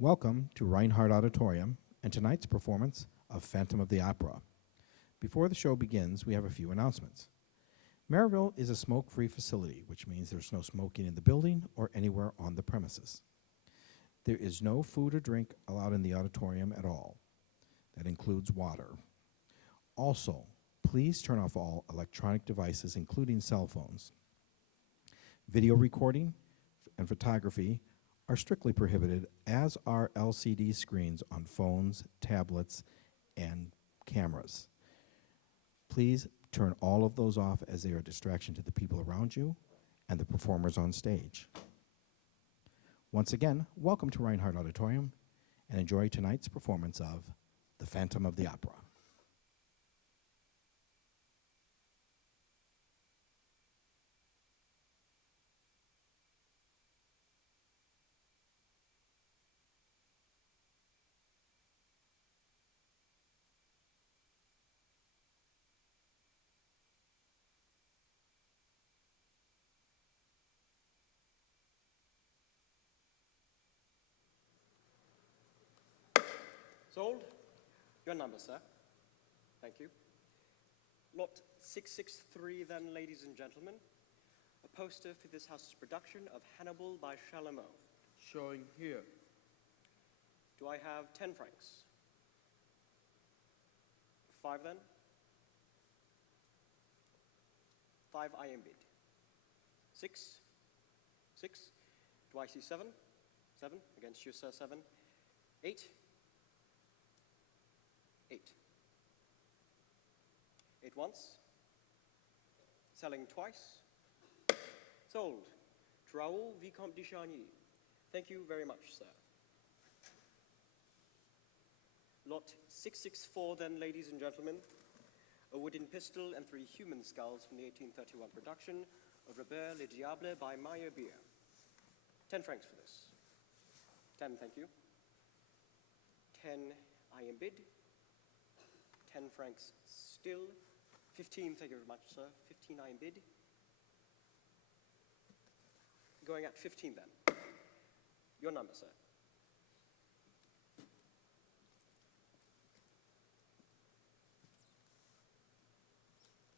Welcome to Reinhardt Auditorium and tonight's performance of Phantom of the Opera. Before the show begins, we have a few announcements. Maryville is a smoke-free facility, which means there's no smoking in the building or anywhere on the premises. There is no food or drink allowed in the auditorium at all. That includes water. Also, please turn off all electronic devices, including cell phones. Video recording and photography are strictly prohibited, as are LCD screens on phones, tablets, and cameras. Please turn all of those off, as they are a distraction to the people around you and the performers on stage. Once again, welcome to Reinhardt Auditorium, and enjoy tonight's performance of The Phantom of the Opera. Sold? Your number, sir. Thank you. Lot 663, then, ladies and gentlemen. A poster for this house's production of Hannibal by Chalamot. Showing here. Do I have 10 francs? 5, then? 5 I am bid. 6? 6? Do I see 7? 7? Against you, sir, 7. 8? 8. 8 once. Selling twice. Sold. To Raoul, Vicomte de Charny. Thank you very much, sir. Lot 664, then, ladies and gentlemen. A wooden pistol and 3 human skulls from the 1831 production of Robert Le Diable by Meyerbeer. 10 francs for this. 10, thank you. 10 I am bid. 10 francs still. 15, thank you very much, sir. 15 I am bid. Going at 15 then. Your number, sir.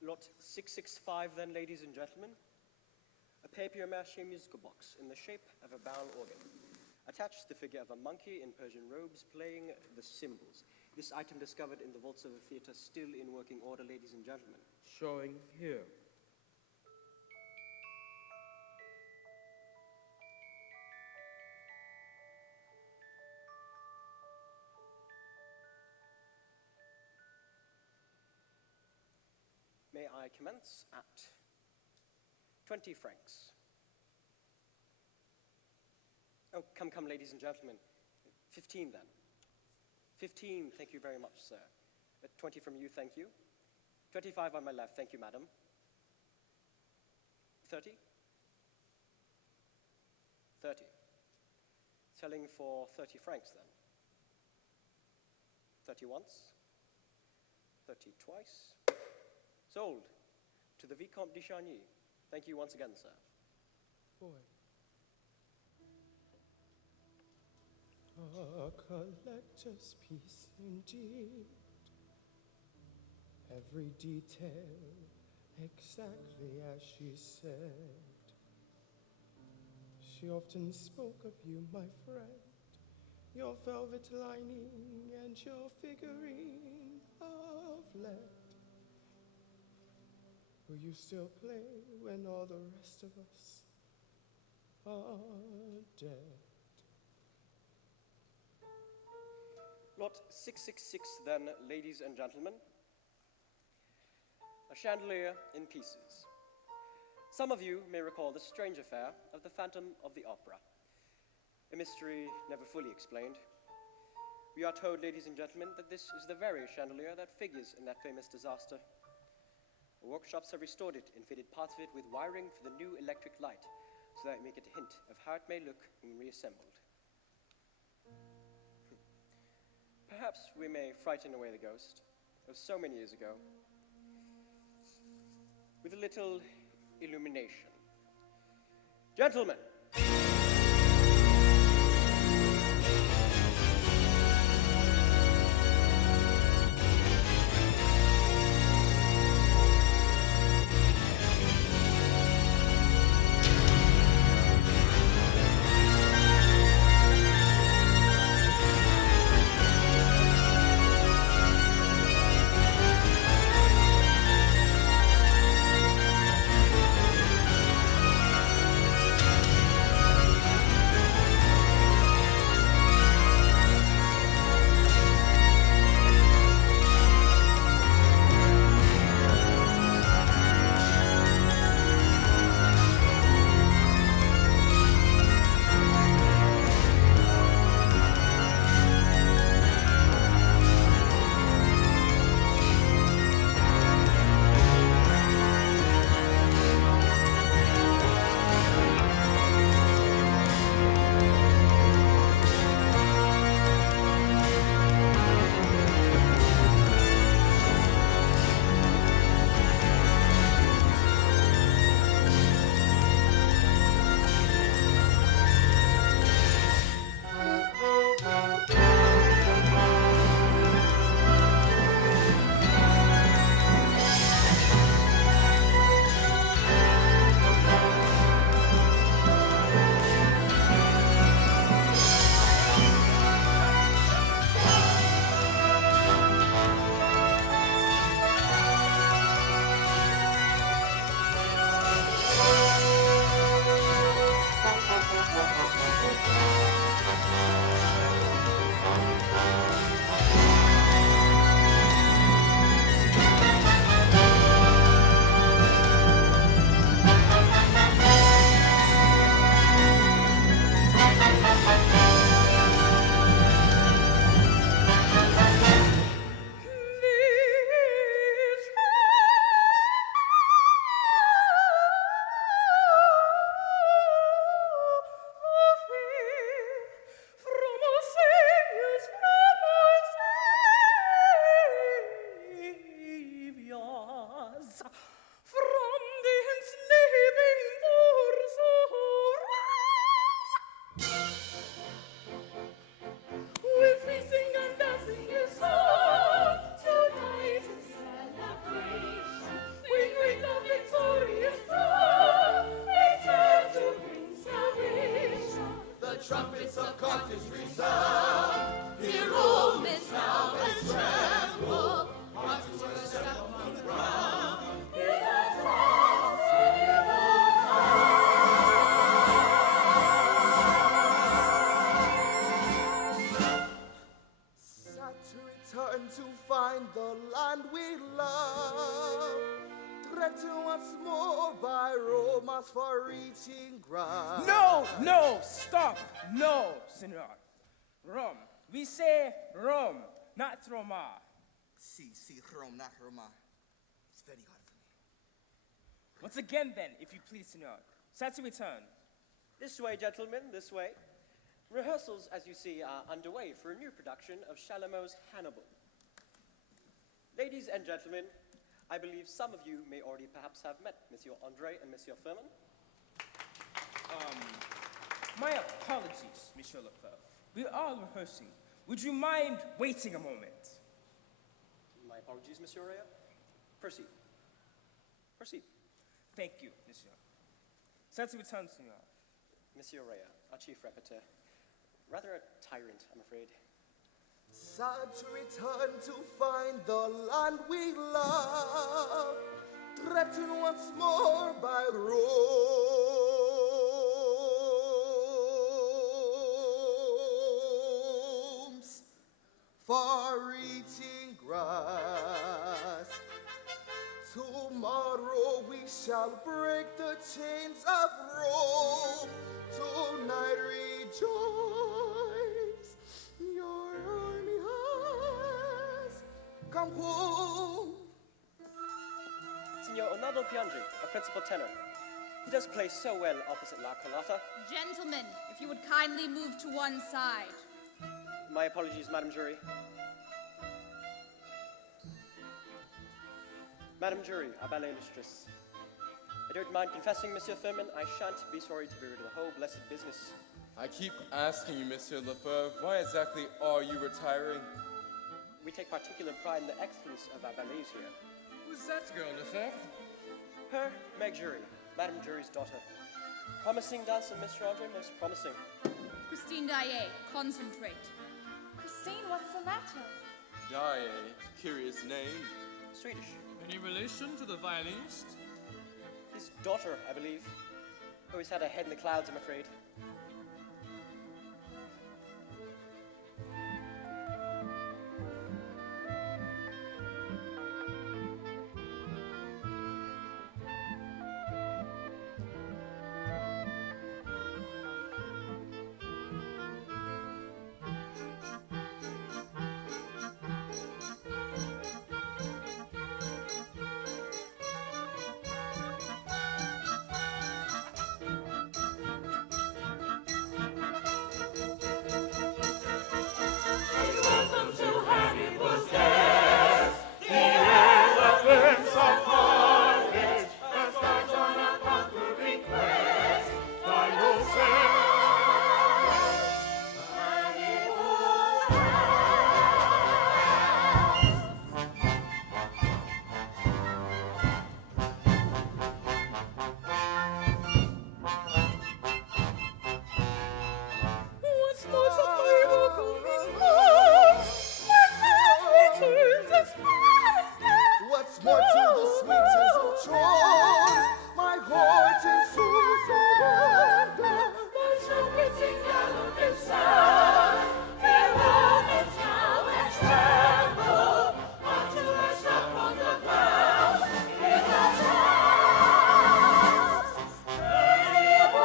Lot 665 then, ladies and gentlemen. A papier-mâché musical box in the shape of a barrel organ. Attached the figure of a monkey in Persian robes playing the cymbals. This item discovered in the vaults of a theater, still in working order, ladies and gentlemen. Showing here. May I commence at 20 francs? Oh, come, ladies and gentlemen. 15 then. 15, thank you very much, sir. 20 from you, thank you. 25 on my left, thank you, madam. 30? 30. Selling for 30 francs, then. 30 once. 30 twice. Sold. To the Vicomte de Charny. Thank you once again, sir. Boy. A collector's piece indeed. Every detail exactly as she said. She often spoke of you, my friend, your velvet lining and your figurine of lead. Will you still play when all the rest of us are dead? Lot 666 then, ladies and gentlemen. A chandelier in pieces. Some of you may recall the strange affair of the Phantom of the Opera. A mystery never fully explained. We are told, ladies and gentlemen, that this is the very chandelier that figures in that famous disaster. Workshops have restored it and fitted parts of it with wiring for the new electric light, so that it may get a hint of how it may look when reassembled. Perhaps we may frighten away the ghost of so many years ago with a little illumination. Gentlemen, trumpets of Carthage resound. Hear, Romans, now and tremble. Archers step on the ground. Hear the drums, hear the sad to return to find the land we love, threatened once more by Roma's far-reaching grasp. No, no, stop. No, senor. Rome. We say Rome, not Roma. Si, Rome, not Roma. It's very hard for me. Once again, then, if you please, senor. Sad to return. This way, gentlemen, this way. Rehearsals, as you see, are underway for a new production of Chalamot's Hannibal. Ladies and gentlemen, I believe some of you may already perhaps have met Monsieur Andre and Monsieur Firmin. My apologies, Monsieur Lefebvre. We are rehearsing. Would you mind waiting a moment? My apologies, Monsieur Rea. Proceed. Proceed. Thank you, Monsieur. Sad to return, senor. Monsieur Rea, our chief rapporteur. Rather a tyrant, I'm afraid. Sad to return to find the land we love, threatened once more by Rome's far-reaching grasp. Tomorrow we shall break the chains of Rome. Tonight rejoice, your army has come home. Signor Onaldo Piangi, a principal tenor. He does play so well opposite La Carlotta. Gentlemen, if you would kindly move to one side. My apologies, Madame Jury. Madame Jury, our ballet mistress. I don't mind confessing, Monsieur Firmin, I shan't be sorry to be rid of the whole blessed business. I keep asking you, Monsieur Lefebvre, why exactly are you retiring? We take particular pride in the excellence of our ballets here. Who's that girl, Lefebvre? Her, Meg Jury, Madame Jury's daughter. Promising dancer, Mr. Andre, most promising. Christine Daae, concentrate. Christine, what's the matter? Daae, curious name. Swedish. Any relation to the violinist? His daughter, I believe. Always had her head in the clouds, I'm afraid. What's more to the sweetest of joys, my heart and soul surrender. My trumpets in galloping sound, hear Romans now and tremble, until I step on the ground. Hear the drums, hear the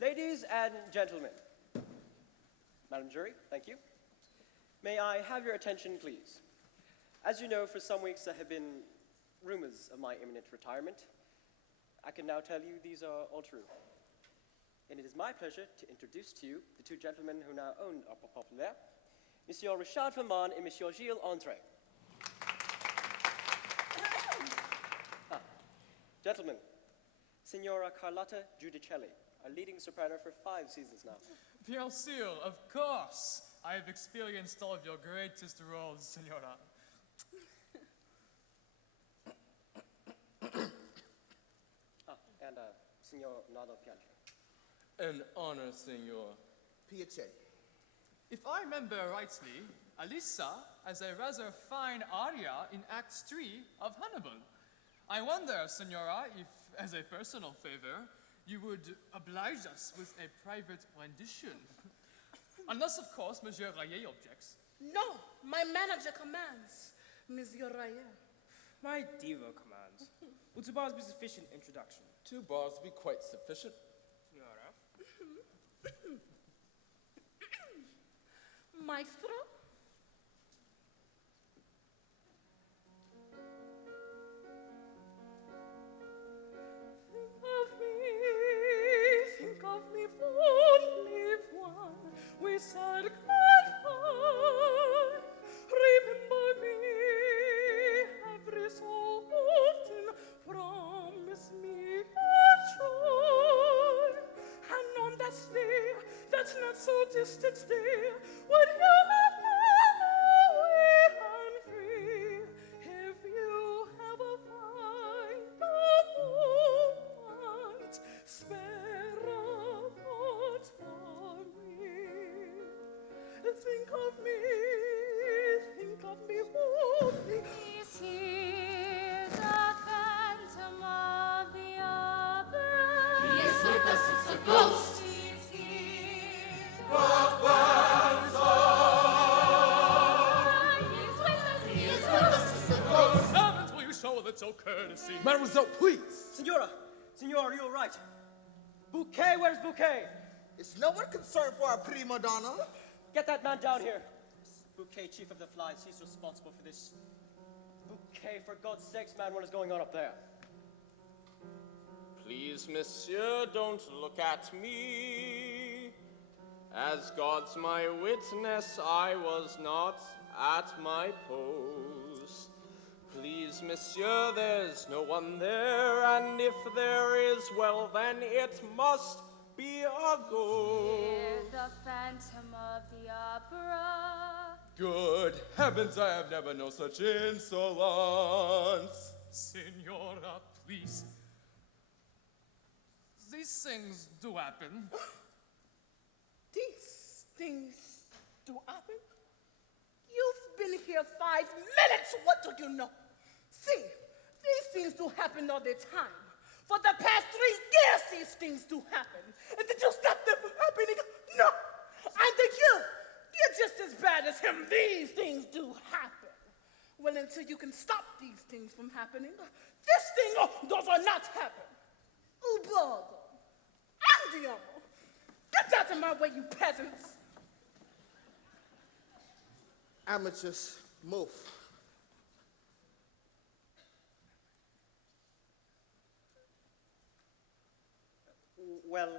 Ladies and gentlemen, Madam Jury, thank you. May I have your attention, please? As you know, for some weeks there have been rumors of my imminent retirement. I can now tell you these are all true. And it is my pleasure to introduce to you the two gentlemen who now own Opera Populaire, Monsieur Richard Verman and Monsieur Gilles Andre. Gentlemen, Signora Carlotta Giudicelli, a leading soprano for 5 seasons now. Bien sûr, of course. I have experienced all of your greatest roles, Senora. And Signor Nado Pianchi. An honor, senor. Piacere. If I remember rightly, Alissa has a rather fine aria in Act 3 of Hannibal. I wonder, Senora, if, as a personal favor, you would oblige us with a private rendition. Unless, of course, Monsieur Rayet objects. No, my manager commands, Monsieur Rayet. My diva commands. Would 2 bars be sufficient introduction? 2 bars be quite sufficient. Senora. Maestro? Think of me, only one. We said goodbye. Remember me every so often. Promise me a joy. And on that day, that's not so distant day, when you have gone away and free, if you ever find a moment, spare a thought for me. Think of me only. Is he the Phantom of the Opera? He is with us, it's a ghost. Is he the He is with us, it's a ghost. Servants, will you show a little courtesy? Mademoiselle, please! Signora, are you all right? Bouquet, where's Bouquet? Is no one concerned for our prima donna? Get that man down here. Bouquet, chief of the flies, he's responsible for this. Bouquet, for God's sakes, man, what is going on up there? Please, monsieur, don't look at me. As God's my witness, I was not at my post. Please, monsieur, there's no one there, and if there is, well, then it must be a ghost. Hear the Phantom of the Opera. Good heavens, I have never known such insolence. Senora, please. These things do happen. These things do happen? You've been here 5 minutes, what do you know? See, these things do happen all the time. For the past 3 years, these things do happen. And did you stop them from happening? No. And to you, you're just as bad as him. These things do happen. Well, until you can stop these things from happening, this thing does not happen. Ubogo. Andiamo. Get out of my way, you peasants. Amateurs, move. Well,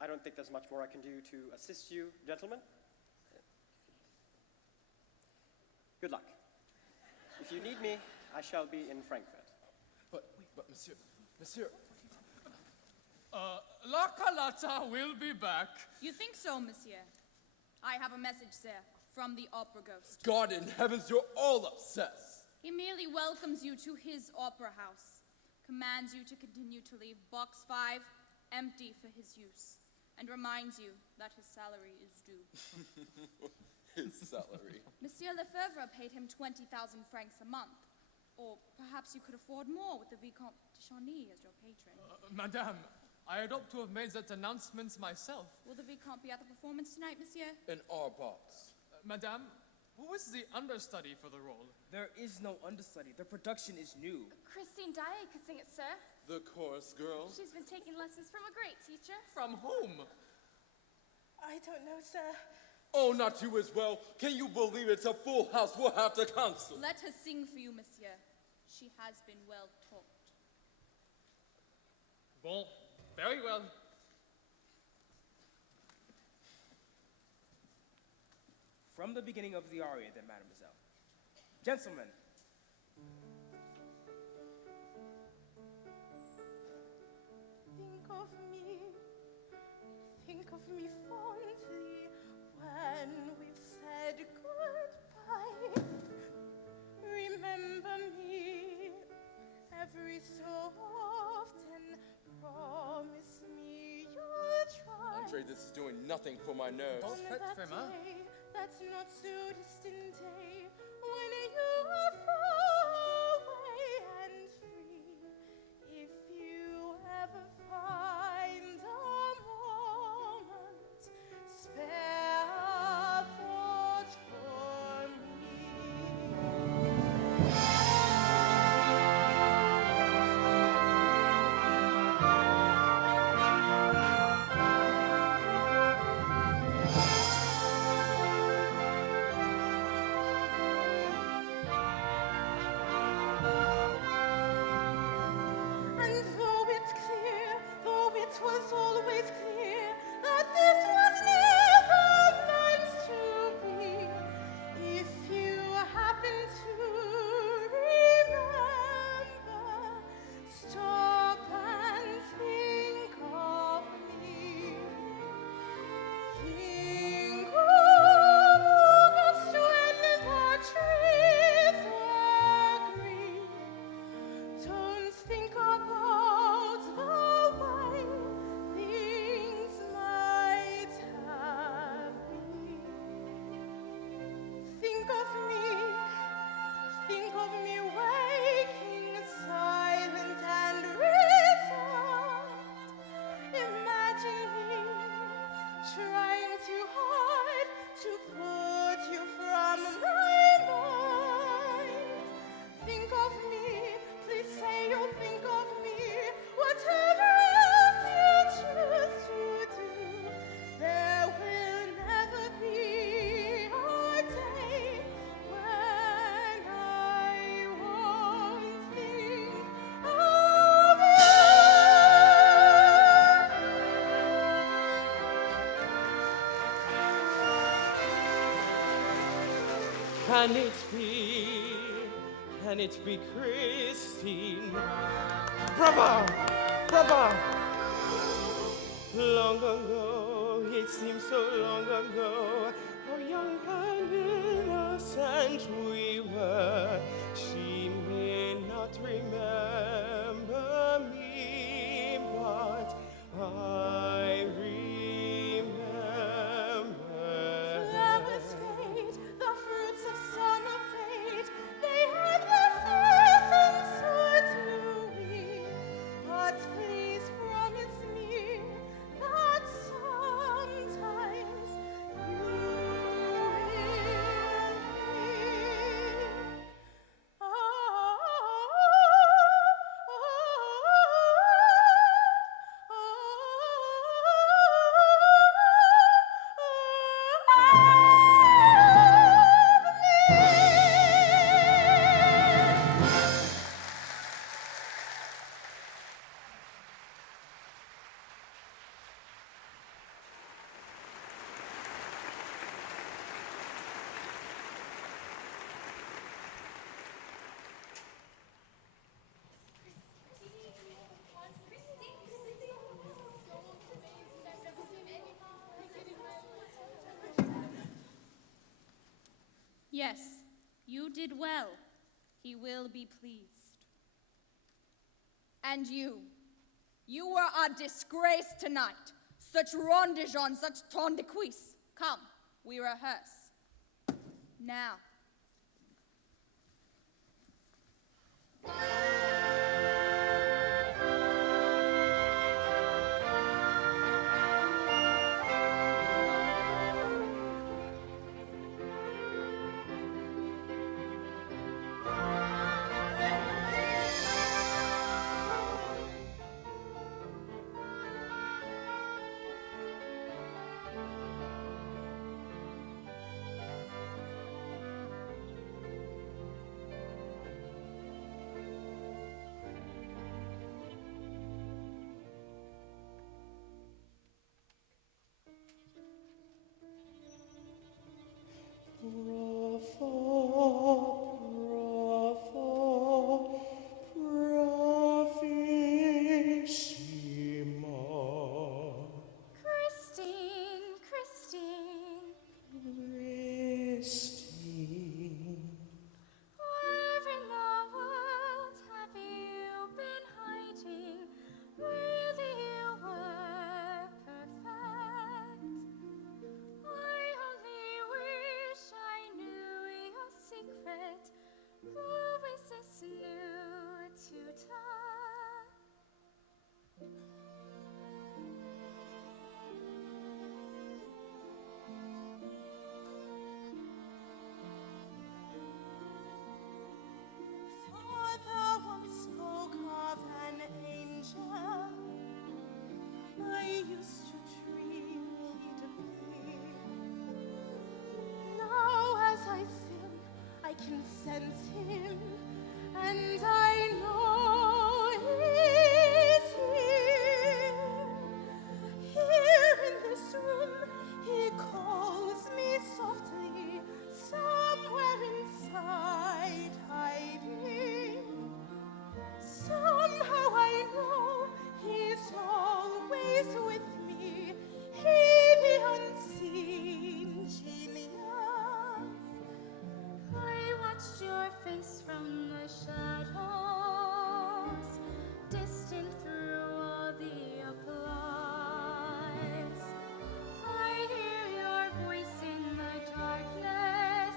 I don't think there's much more I can do to assist you, gentlemen. Good luck. If you need me, I shall be in Frankfurt. But monsieur, La Carlotta will be back. You think so, monsieur? I have a message, sir, from the opera ghost. God in heavens, you're all obsessed. He merely welcomes you to his opera house, commands you to continue to leave box 5 empty for his use, and reminds you that his salary is due. His salary. Monsieur Lefebvre paid him 20,000 francs a month. Or perhaps you could afford more with the Vicomte de Chauny as your patron. Madame, I had hoped to have made that announcement myself. Will the Vicomte be at the performance tonight, monsieur? In our box. Madame, who is the understudy for the role? There is no understudy. The production is new. Christine Daae could sing it, sir. The chorus girl. She's been taking lessons from a great teacher. From whom? I don't know, sir. Oh, not you as well. Can you believe it's a full house? We'll have to cancel. Let her sing for you, monsieur. She has been well taught. Bon, very well. From the beginning of the aria, then, mademoiselle. Gentlemen. me fondly when we've said goodbye. Remember me every so often. Promise me you'll try. Andre, this is doing nothing for my nerves. Don't fret, that Firma. day, that not so distant day, when you are far away and free. If you ever find a moment, spare a thought for me. And though it's clear, though it was always clear that this was never meant to be, if you happen to remember, stop and think of me. Think of August when the trees were green. Don't think about the way things might have been. Think of me waking silent and resolved. Imagine me trying too hard to put you from my mind. Think of me, please say you'll think of me. Whatever else you choose to do, there will never be a day when I won't think of you. Can it be Christine? Brother! Brother! Long ago, it seems so long ago, how young and innocent we were. She may not remember me, but I remember. Flowers fade, the fruits of summer fade. They have their seasons, so do we. But please promise me that sometimes you will Yes, you did well. He will be pleased. And you were a disgrace tonight. Such rondijon, such ton de cuisse. Come, we rehearse. Now. what's new to touch. Father once spoke of an angel I used to dream he'd appear. Now as I sing, I can sense him, and I know he's here. Here in this room, he calls me softly, somewhere inside hiding. Somehow I know he's always with me, he the unseen genius. I watched your face from the shadows, distant through all the applause. I hear your voice in the darkness,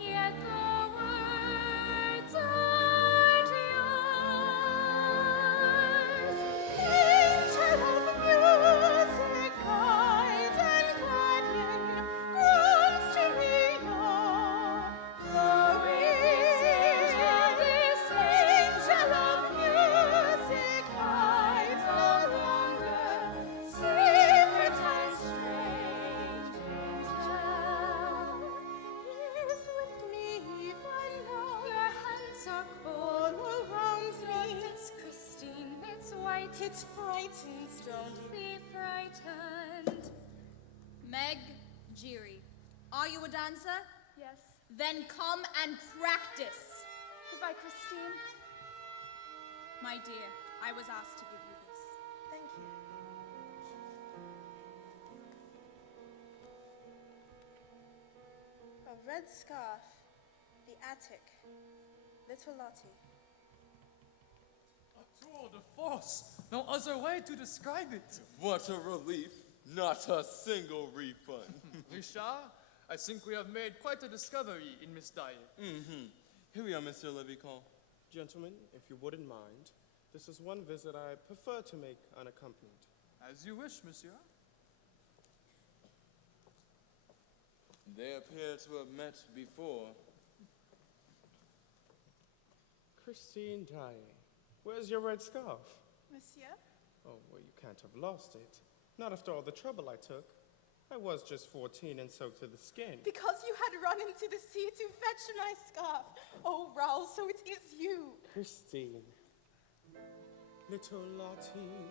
yet the words are yours. Angel of music, guide and guardian, comes to me your glory. Angel of music, hide no longer, secret and strange angel is with me even now. Your hands are All around Your me, face, Christine, it's white. it frightens me. Don't be frightened. Meg Geary, are you a dancer? Yes. Then come and practice. Goodbye, Christine. My dear, I was asked to give you this. Thank you. A red scarf, the attic, little Lottie. A tour de force. No other way to describe it. What a relief. Not a single refund. Richard, I think we have made quite a discovery in Miss Dye. Here we are, Monsieur le Vicomte. Gentlemen, if you wouldn't mind, this is one visit I prefer to make unaccompanied. As you wish, monsieur. They appear to have met before. Christine Daae, where's your red scarf? Monsieur? Oh, well, you can't have lost it. Not after all the trouble I took. I was just 14 and soaked to the skin. Because you had run into the sea to fetch my scarf. Oh, Raoul, so it is you. Christine. Little Lottie,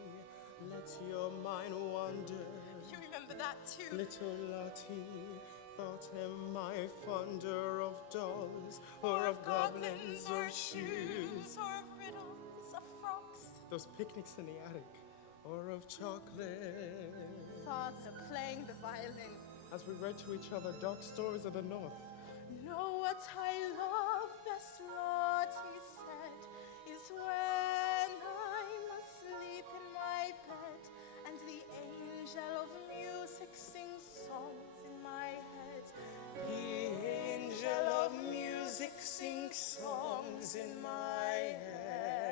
let your mind wander. You remember that too. Little Lottie, thought am I fonder of dolls, or of goblins, or shoes, or of riddles, of frocks. those picnics in the attic, or of chocolate. Father playing the violin. As we read to each other dark stories of the North. Know what I love best, Lottie said, is when I'm asleep in my bed, and the angel of music sings songs in my head. The angel of music sings songs in my head.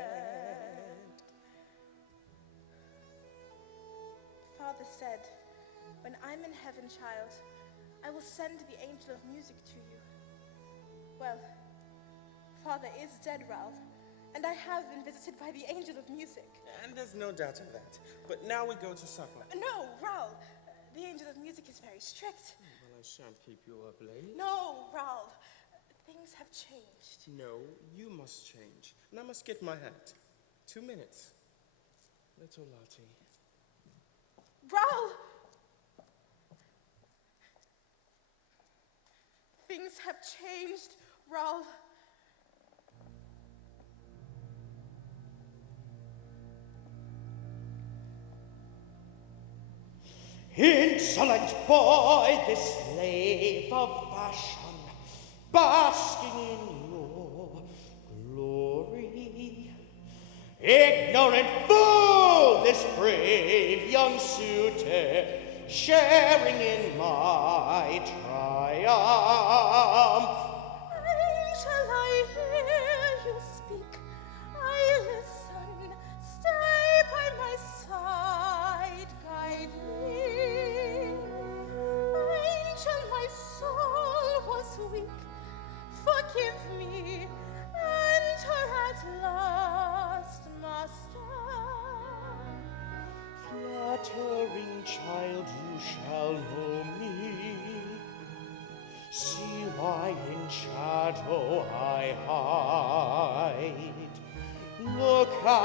Father said, when I'm in heaven, child, I will send the angel of music to you. Well, Father is dead, Ralph, and I have been visited by the angel of music. And there's no doubt of that. But now we go to supper. No, Raoul, the angel of music is very strict. Well, I shan't keep you up late. No, Raoul, things have changed. No, you must change. And I must get my hat. 2 minutes. Little Lottie. Raoul! Things have changed, Raoul. Insolent boy, this slave of fashion, basking in your glory. Ignorant fool, this brave young suitor, sharing in my triumph. Angel, I hear you speak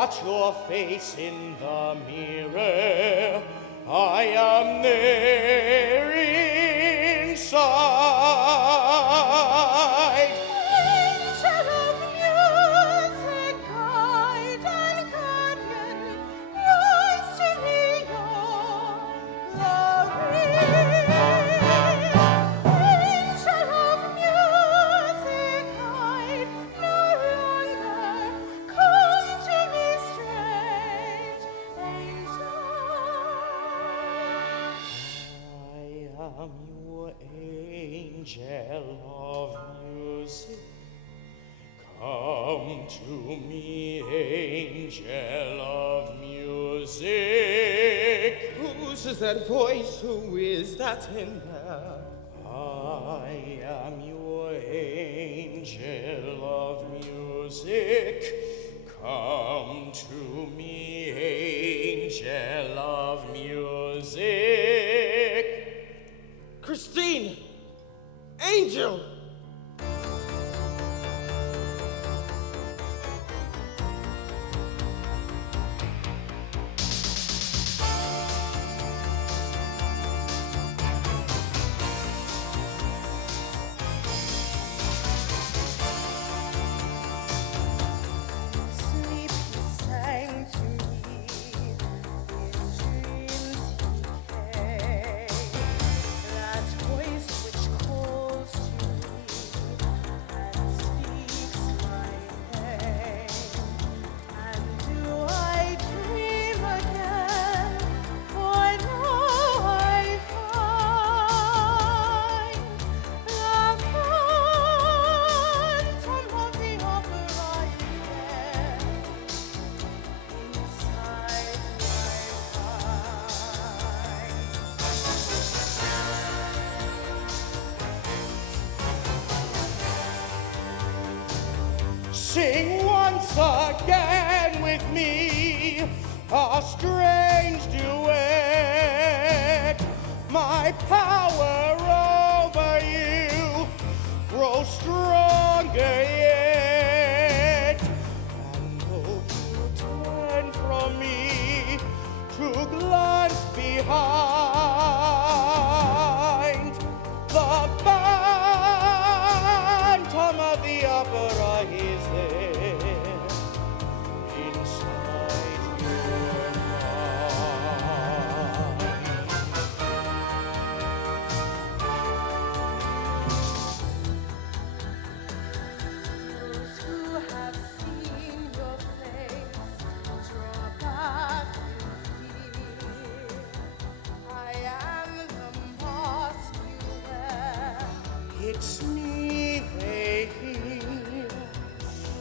at your face in the mirror. I am there inside. Angel of music, guide and guardian, rise to me your glory. Angel of music, guide, no longer come to me strange. Angel. I am your angel of music. Come to me, angel of music. Whose is that voice? Who is that in there? I am your angel of music. Come to me, angel of music. Christine! Angel! Sleep he sang to me, in dreams he came. That voice which calls to me and speaks my name. And do I dream again? For now I find the phantom of the opera is there inside Sing once again with me a strange duet. My power over you grows stronger yet. And though you turn from me to glance behind, the phantom of the opera is there inside your those who have seen your face draw back in fear. I am the mask you wear. It's me they hear,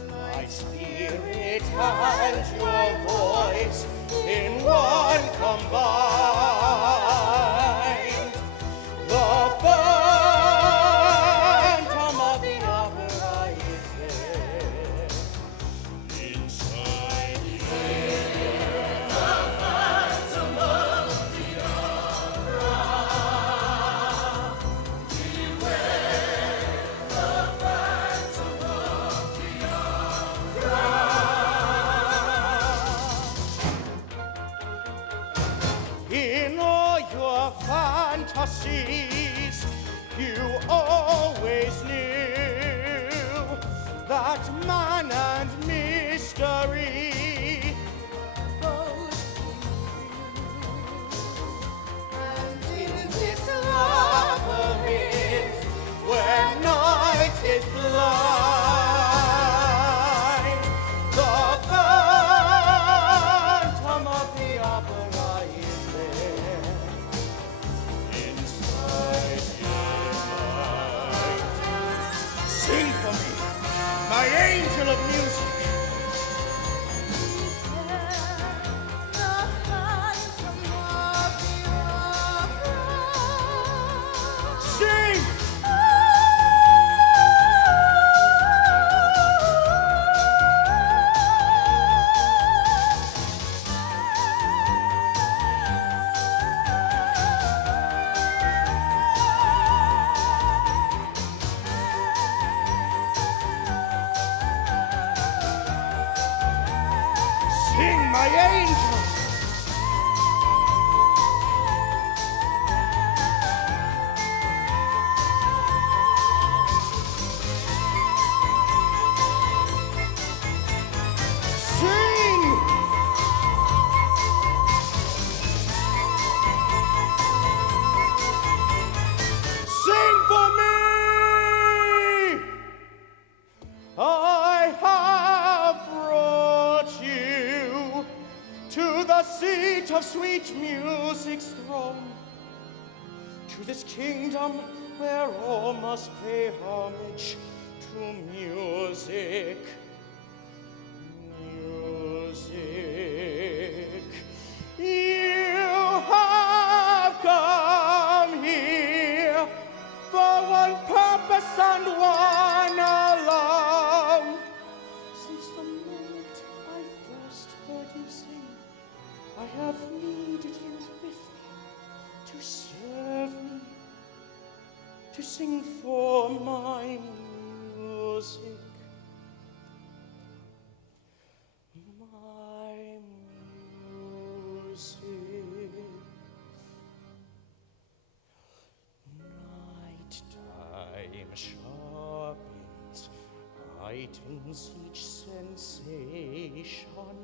my spirit and your voice in one combined. The phantom of the opera is there inside in all your fantasies, you always knew that man and mystery Both and in this labyrinth where night is blind, the phantom of the opera is there inside. my angel. Sing! Sing for me! I have brought you to the seat of sweet music's throne, to this kingdom where all must pay homage to music. Music. You have come here for one purpose and one alone. Since the moment I first heard you sing, I have needed you with me to serve me, to sing for my music. My music. Nighttime sharpens, heightens each sensation.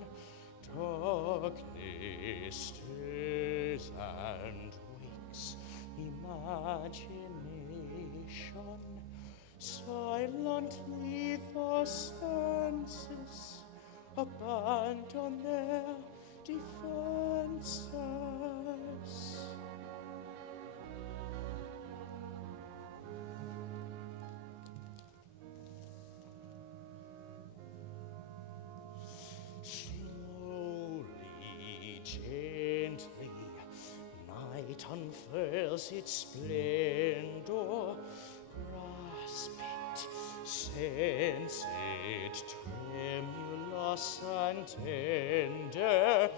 Darkness stirs and wakes imagination. Silently the senses abandon their defenses. Slowly, gently, night unfurls its splendor. Grasp it, sense it, tremulous and tender.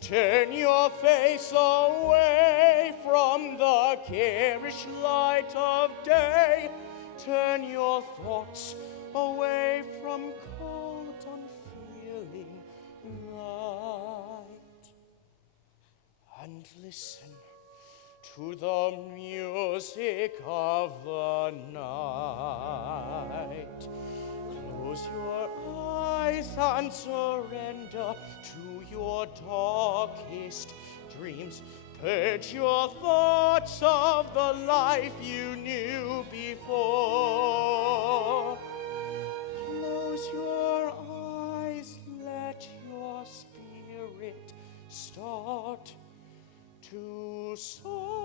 Turn your face away from the garish light of day. Turn your thoughts away from cold, unfeeling night. And listen to the music of the night. Close your eyes and surrender to your darkest dreams. Purge your thoughts of the life you knew before. Close your eyes, let your spirit start to soar,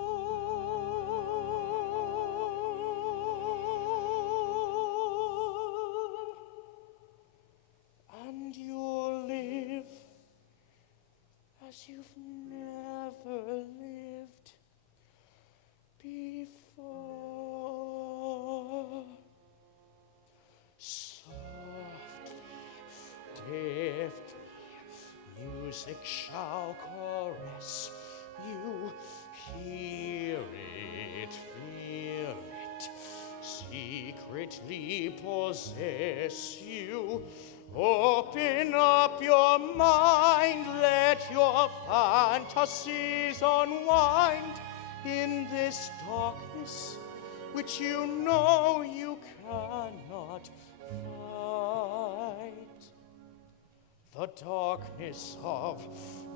and you'll live as you've never lived before. Softly, deftly, music shall caress you. Hear it, feel it, secretly possess you. Open up your mind, let your fantasies unwind in this darkness which you know you cannot fight. The darkness of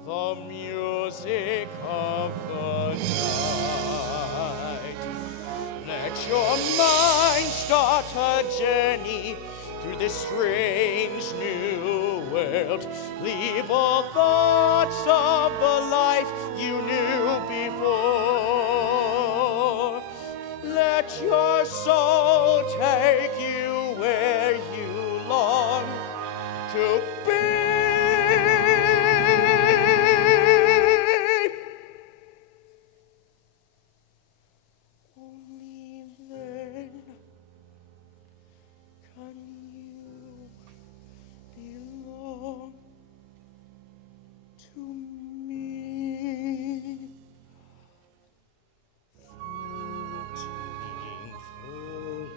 the music of the night. Let your mind start a journey through this strange new world. Leave all thoughts of the life you knew before. Let your soul take you where you long to be. Only then can you belong to me. Floating, falling,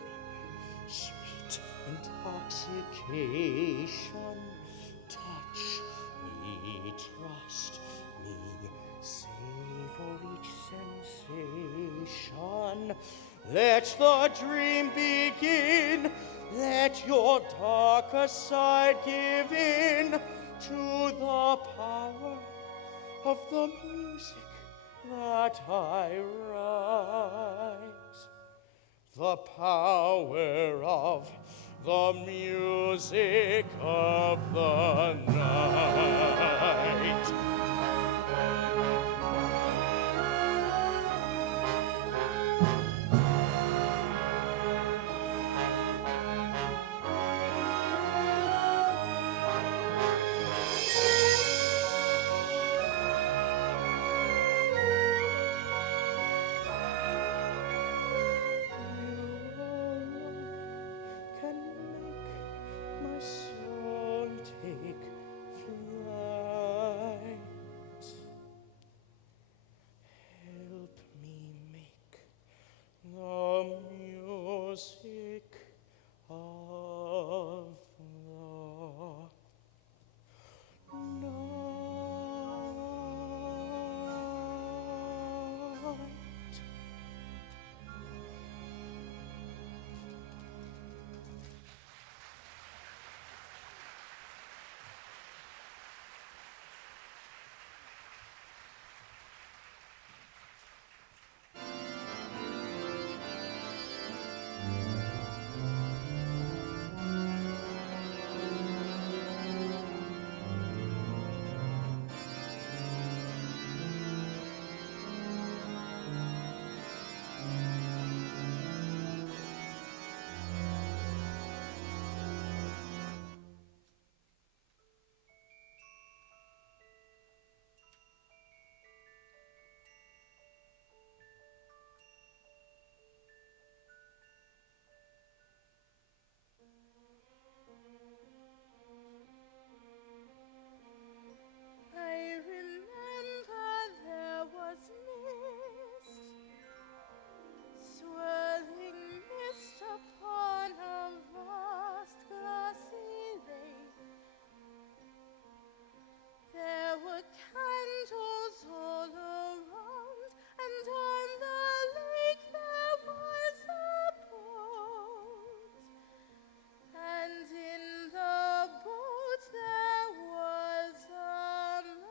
sweet intoxication. Touch me on. Let the dream begin. Let your darker side give in to the power of the music that I write. The power of the music of the night. Can make my soul take flight. Help me make the music of the night. I remember there was mist, swirling mist upon a vast glassy lake. There were candles all around, and on the lake there was a boat. And in the boat there was a man.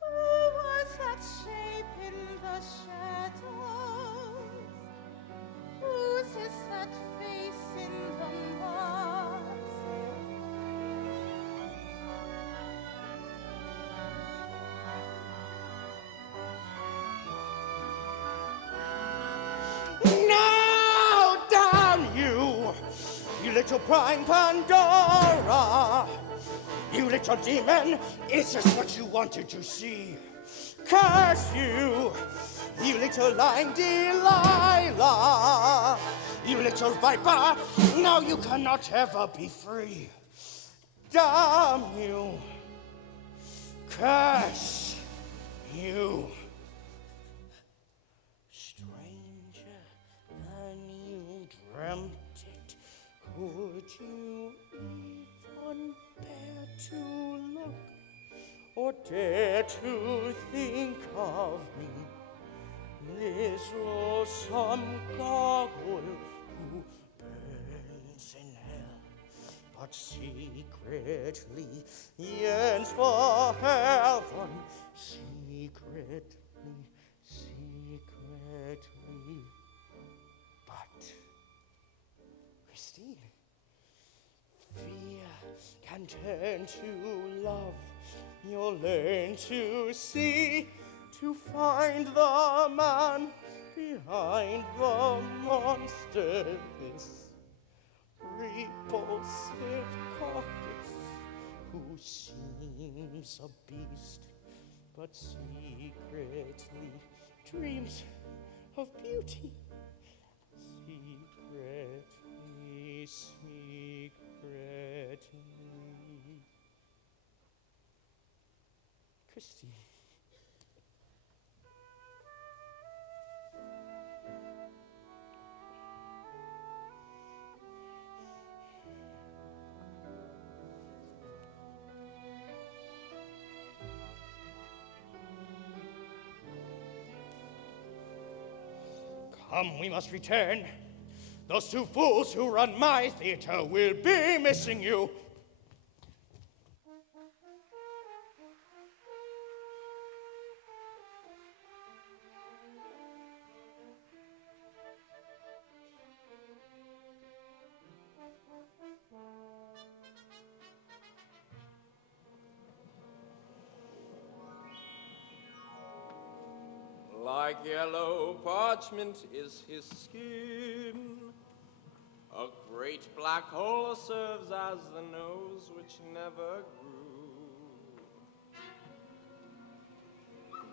Who was that shape in the shadows? Whose is that face in the mask? Now down, you little prying Pandora, you little demon, is this what you wanted to see? Curse you, you little lying Delilah, you little viper, now you cannot ever be free. Damn you, curse you. Stranger than you dreamt it, could you even bear to look or dare to think of me? This loathsome gargoyle who burns in hell, but secretly yearns for heaven. Secretly. But, Christine, fear can turn to love. You'll learn to see, to find the man behind the monster. This repulsive carcass who seems a beast, but secretly dreams of beauty. Secretly. Christine. Come, we must return. Those two fools who run my theater will be missing you. Like yellow parchment is his skin. A great black hole serves as the nose which never grew.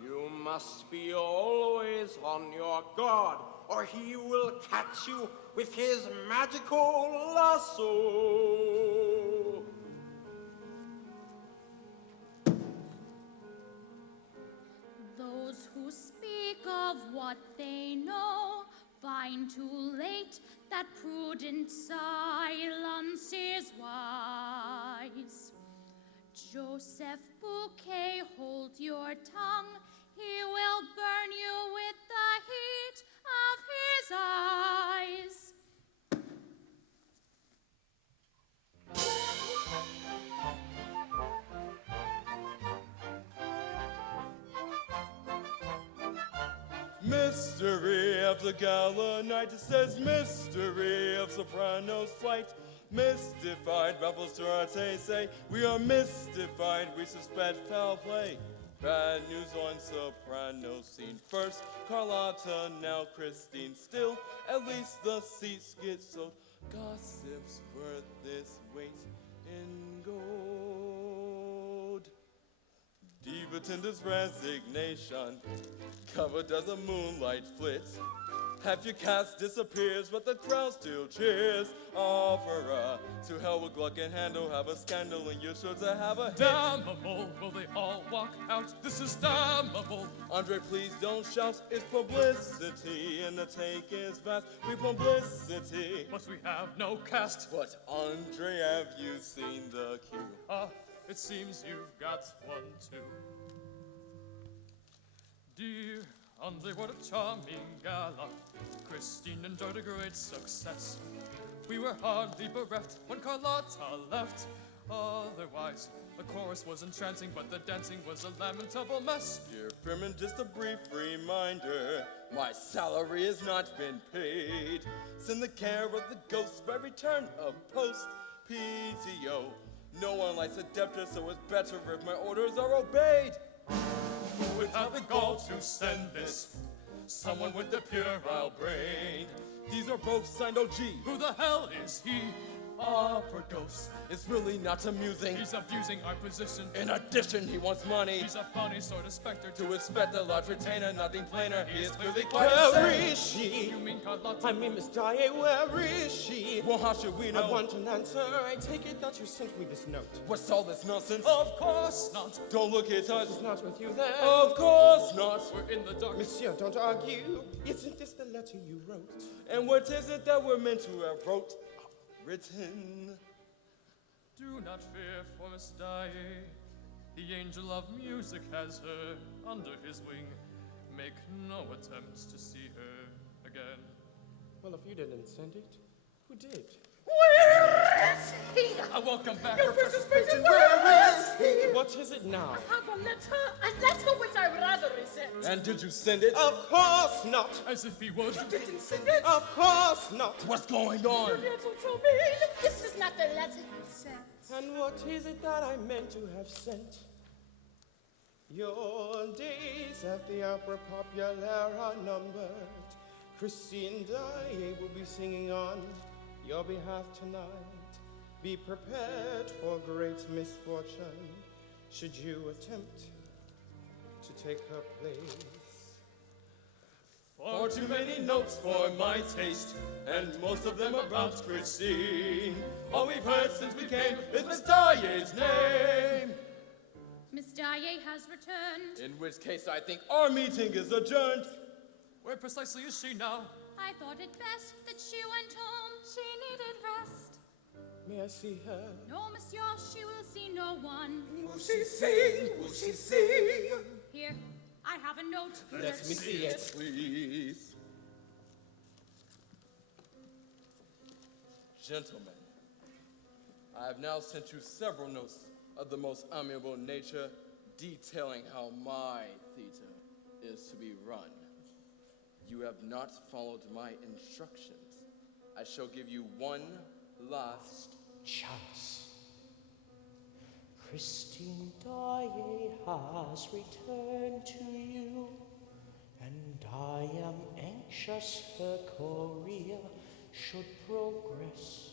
You must be always on your guard, or he will catch you with his magical lasso. Those who speak of what they know find too late that prudent silence is wise. Joseph Bouquet, hold your tongue. He will burn you with the heat of his eyes. Mystery of the gala night, it says mystery of soprano's flight. Mystified, baffles Durante say, we are mystified, we suspect foul play. Bad news on soprano scene. First Carlotta, now Christine. Still, at least the seats get sold. Gossip's worth this weight in gold. Diva tenders resignation, covered as a moonlight flit. Half your cast disappears, but the crowd still cheers. Opera, to hell with Gluck and Handel, have a scandal and you're sure to have a hit. Damnable, will they all walk out? This is damnable. Andre, please don't shout, it's publicity, and the take is vast. We publicity. But we have no cast. But Andre, have you seen the cue? Ah, it seems you've got one too. Dear Andre, what a charming gala. Christine enjoyed a great success. We were hardly bereft when Carlotta left. Otherwise, the chorus was entrancing, but the dancing was a lamentable mess. Dear Freeman, just a brief reminder. My salary has not been paid. It's in the care of the ghosts by return of post. PTO. No one likes a debtor, so it's better if my orders are obeyed. Who would have the gall to send this? Someone with a puerile brain. These are both signed OG. Who the hell is he? Opera ghost. It's really not amusing. He's abusing our position. In addition, he wants money. He's a funny sort of specter. To expect a large retainer, nothing plainer. He is clearly quite Where insane. is she? You mean Carlotta? I mean, Miss Dye, where is she? Well, how should we know? I want an answer. I take it that you sent me this note. What's all this nonsense? Of course not. Don't look at us. It's not with you there. Of course not. We're in the dark. Monsieur, don't argue. Isn't this the letter you wrote? And what is it that we're meant to have written? Do not fear for Miss Dye. The angel of music has her under his wing. Make no attempts to see her again. Well, if you didn't send it, who did? Where is he? Welcome back, Your Professor Precious, where is he? What is it now? I have a letter which I rather resent. And did you send it? Of course not. As if he would. You didn't send it? Of course not. What's going on? You little to me. This is not the letter you sent. And what is it that I meant to have sent? Your days at the Opera Populaire are numbered. Christine Dye will be singing on your behalf tonight. Be prepared for great misfortune should you attempt to take her place. Far too many notes for my taste, and most of them about Christine. All we've heard since we came is Miss Dye's name. Miss Dye has returned. In which case I think our meeting is adjourned. Where precisely is she now? I thought it best that she went home. She needed rest. May I see her? No, monsieur, she will see no one. Will she sing? Will she sing? Here, I have a note. Let me see it. Please. Gentlemen, I have now sent you several notes of the most amiable nature detailing how my theater is to be run. You have not followed my instructions. I shall give you one last chance. Christine Daae has returned to you, and I am anxious her career should progress.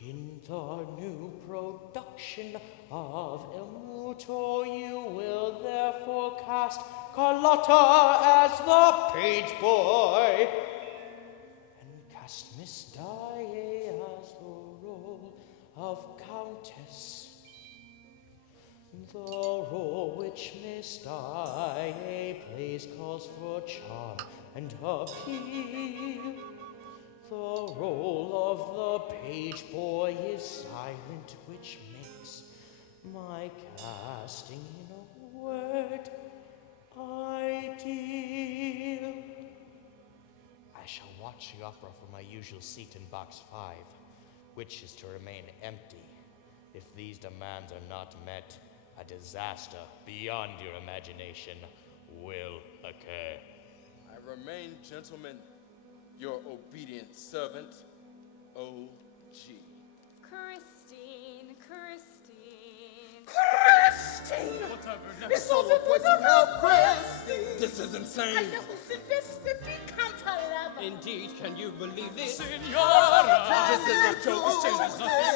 In the new production of El Muto, you will therefore cast Carlotta as the page boy, and cast Miss Daae as the role of Countess. The role which Miss Daae plays calls for charm and appeal. The role of the page boy is silent, which makes my casting, in a word, ideal. I shall watch the opera from my usual seat in box 5, which is to remain empty. If these demands are not met, a disaster beyond your imagination will occur. I remain, gentlemen, your obedient servant, O.G. Christine. Whatever. It's so important to help Christine. This is insane. Indeed, can you believe this? Signora! This is a joke. This is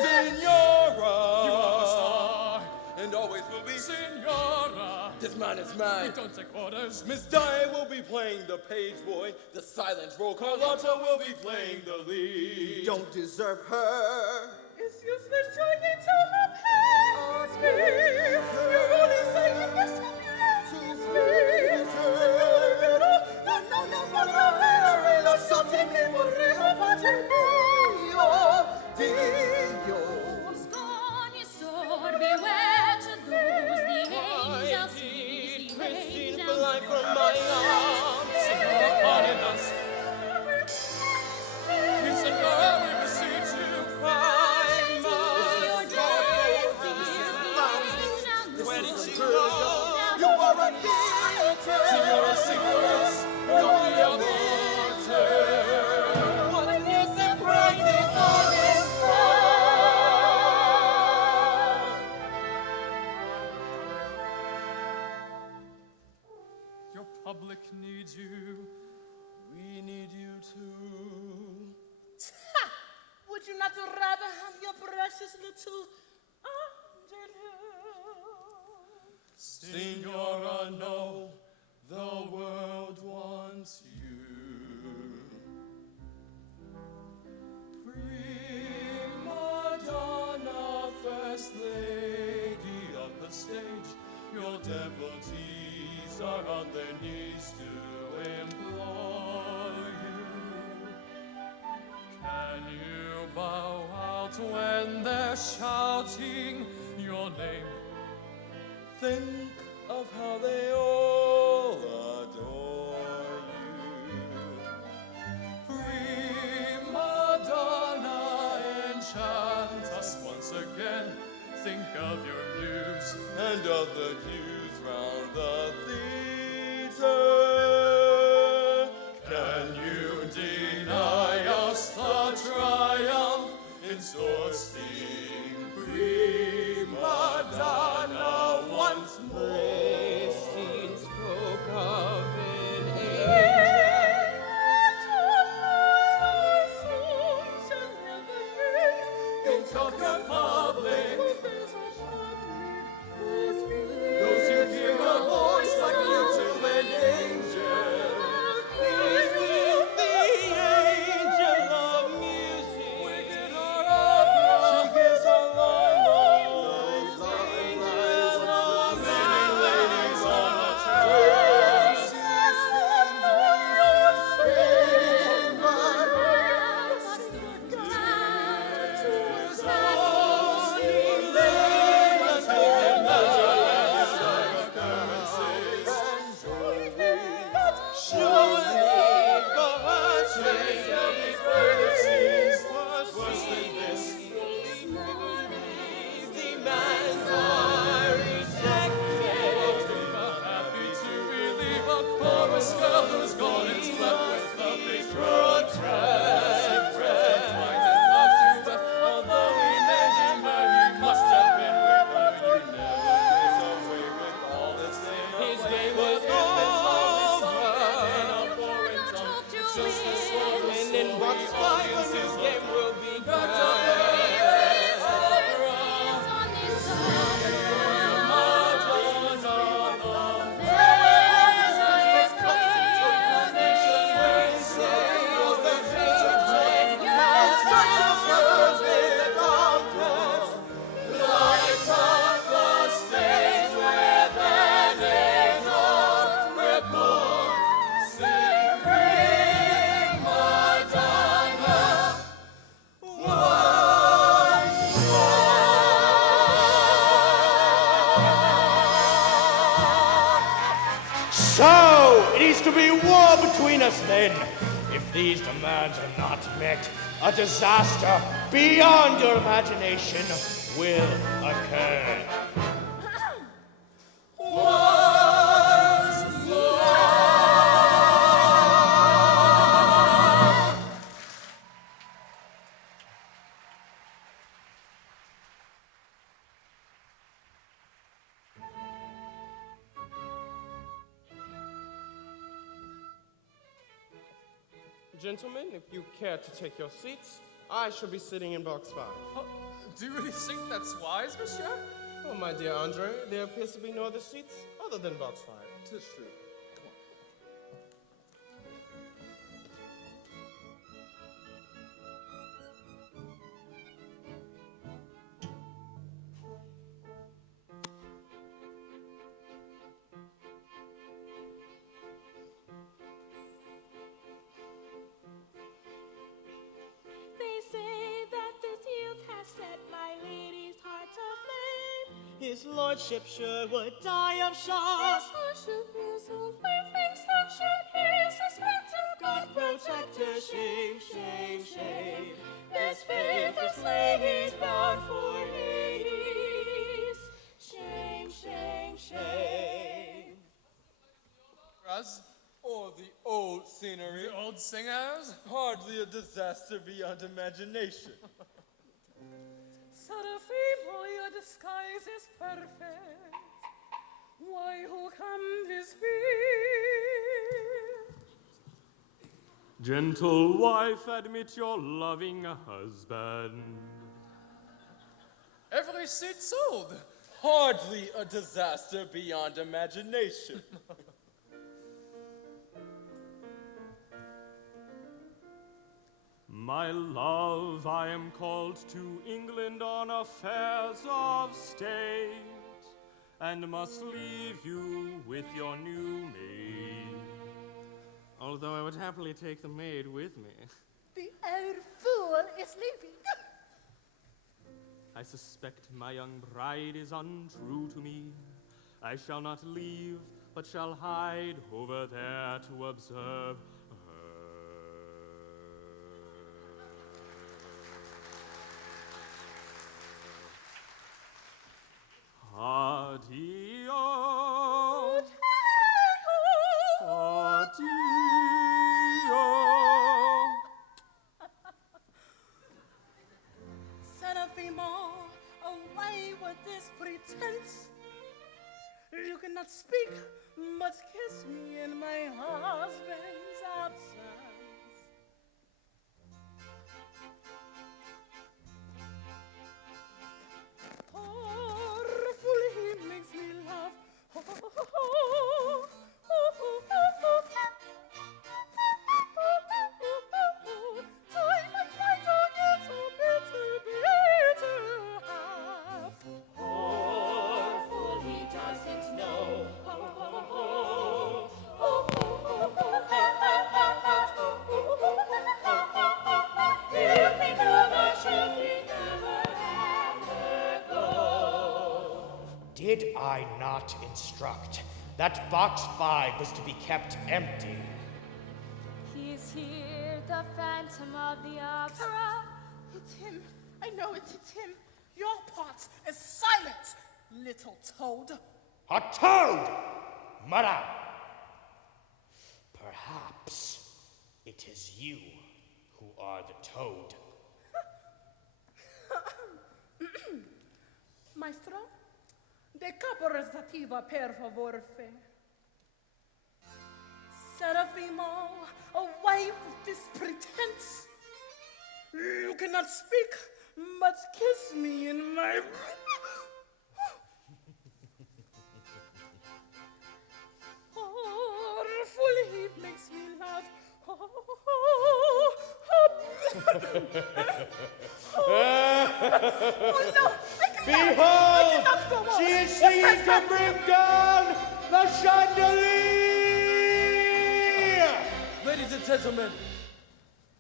Signora! You are a star. And always will be. Signora! This man is mine. We don't take orders. Miss Daae will be playing the page boy. The silent role. Carlotta will be playing the lead. You don't deserve her. It's useless trying to appease me. You're only saying this to please me. Christine, for life from my arms. Pardon us. Signora, we beseech you. Where did she go? You are a dancer. Signora, sing for us. Don't be a martyr. What news and praises are in Your public needs you. We need you too. Would you not rather have your precious little Signora, no, the world wants you. Prima donna, first lady of the stage, your devotees are on their knees to implore you. Can you bow out when they're shouting your name? Think of how they all adore you. Prima donna, enchant us once again. Think of your muse. And of the cues round the theater. Can you deny us the triumph in store? Sing prima donna once more. Christine spoke of an Think of your public. Those who hear a voice like you to an angel. Is this the angel of music? Wicked or upright. She gives is to be war between us then. If these demands are not met, a disaster beyond your imagination will occur. Gentlemen, if you care to take your seats, I shall be sitting in box 5. Oh, do you really think that's wise, monsieur? Oh, my dear Andre, there appears to be no other seats other than box 5. Tis true. They say that this youth has set my lady's heart aflame. His lordship sure would die of His shock. lordship is a waving sunshine. He suspected God Protect her, shame, shame, shame. His faithless lady's bound for Hades. Shame, shame, shame. Operas, or the old scenery, The old singers? hardly a disaster beyond imagination. Seraphimo, your disguise is perfect. Why, who can this be? Gentle wife, admit your loving husband. Every seat sold. Hardly a disaster beyond imagination. My love, I am called to England on affairs of state, and must leave you with your new maid. Although I would happily take the maid with me. The old fool is leaving. I suspect my young bride is untrue to me. I shall not leave, but shall hide over there to observe Addio. Addio. Seraphimo, away with this pretense. You cannot speak, but kiss me in my husband's absence. Powerful, he makes me laugh. Time and night I get so bitter, bitter half. Powerful, he doesn't know. If he knew the truth, he'd never have her go. Did I not instruct that box 5 was to be kept empty? He is here, the Phantom of the Opera. It's him. I know it's him. Your part is silent, little toad. A toad, madame. Perhaps it is you who are the toad. Maestro, de caporezativa per favor fe. Seraphimo, away with this pretense. You cannot speak, but kiss me in my... Powerful, he makes me laugh. Oh no, I cannot. I Behold, cannot go on. she is Yes, seen yes, to yes. bring down the chandelier! Ladies and gentlemen,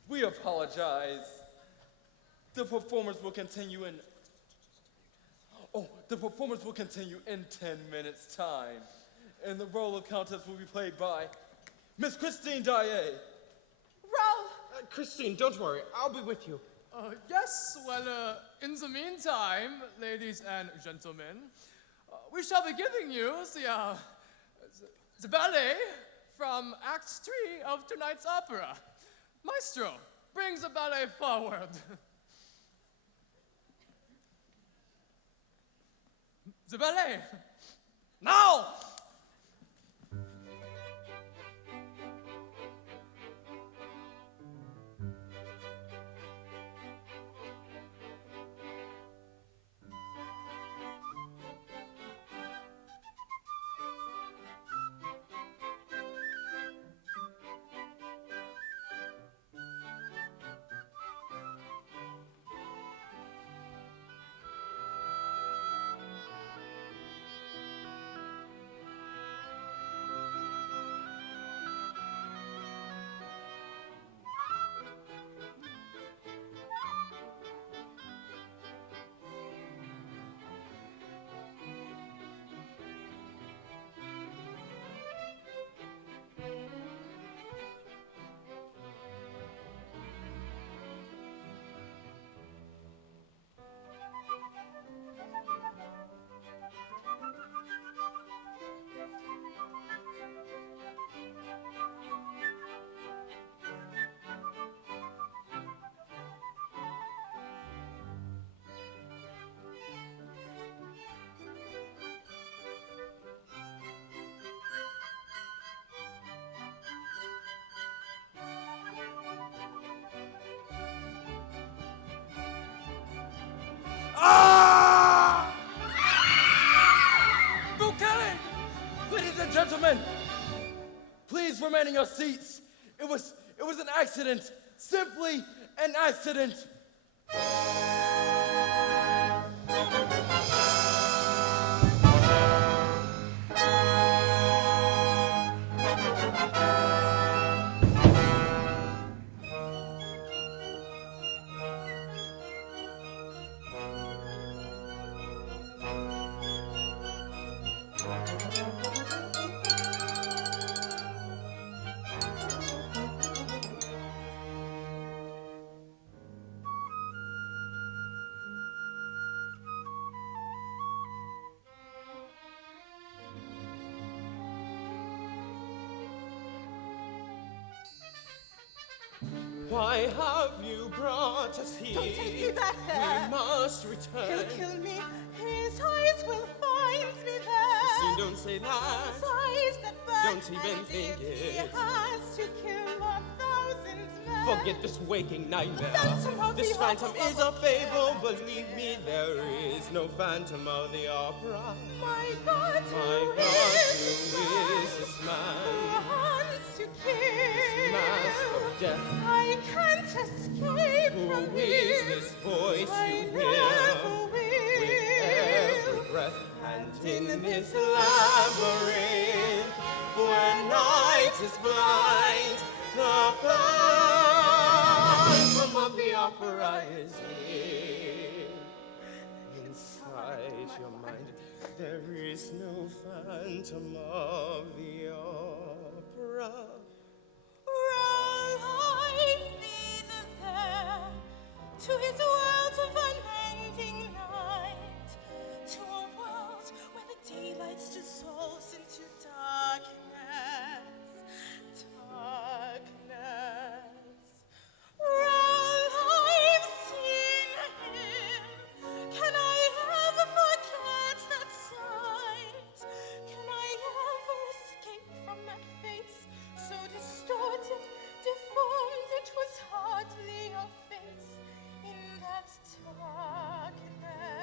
we apologize. The performance will continue in... Oh, the performance will continue in 10 minutes' time. And the role of Countess will be played by Miss Christine Daae. Ralph! Christine, don't worry. I'll be with you. Yes, well, in the meantime, ladies and gentlemen, we shall be giving you the ballet from Act 3 of tonight's opera. Maestro, bring the ballet forward. The ballet. Now! Bouquet! Ladies and gentlemen, please remain in your seats. It was an accident. Simply an accident. Why have you brought us here? Don't take me back there. We must return. He'll kill me. His eyes will find me there. See, don't say that. His eyes that burn. Don't even and think if He it. has to kill 1,000 men. Forget this waking nightmare. Phantom of This the phantom opera. is a fable. Believe me, there is no phantom of the opera. My God, My who God, is who is this Who man? wants to kill? This mask of death. I can't escape from Who him. is this voice I you never hear? will. With every breath and in this labyrinth, where night is blind, the phantom of the opera is here. Inside your mind, there is no phantom of the opera. I've been there to his world of unending night, to a world where the daylight dissolves into darkness. I've seen him. Can I ever forget that sight? Can I ever escape from that face so distorted, deformed? It was hardly a face in that darkness.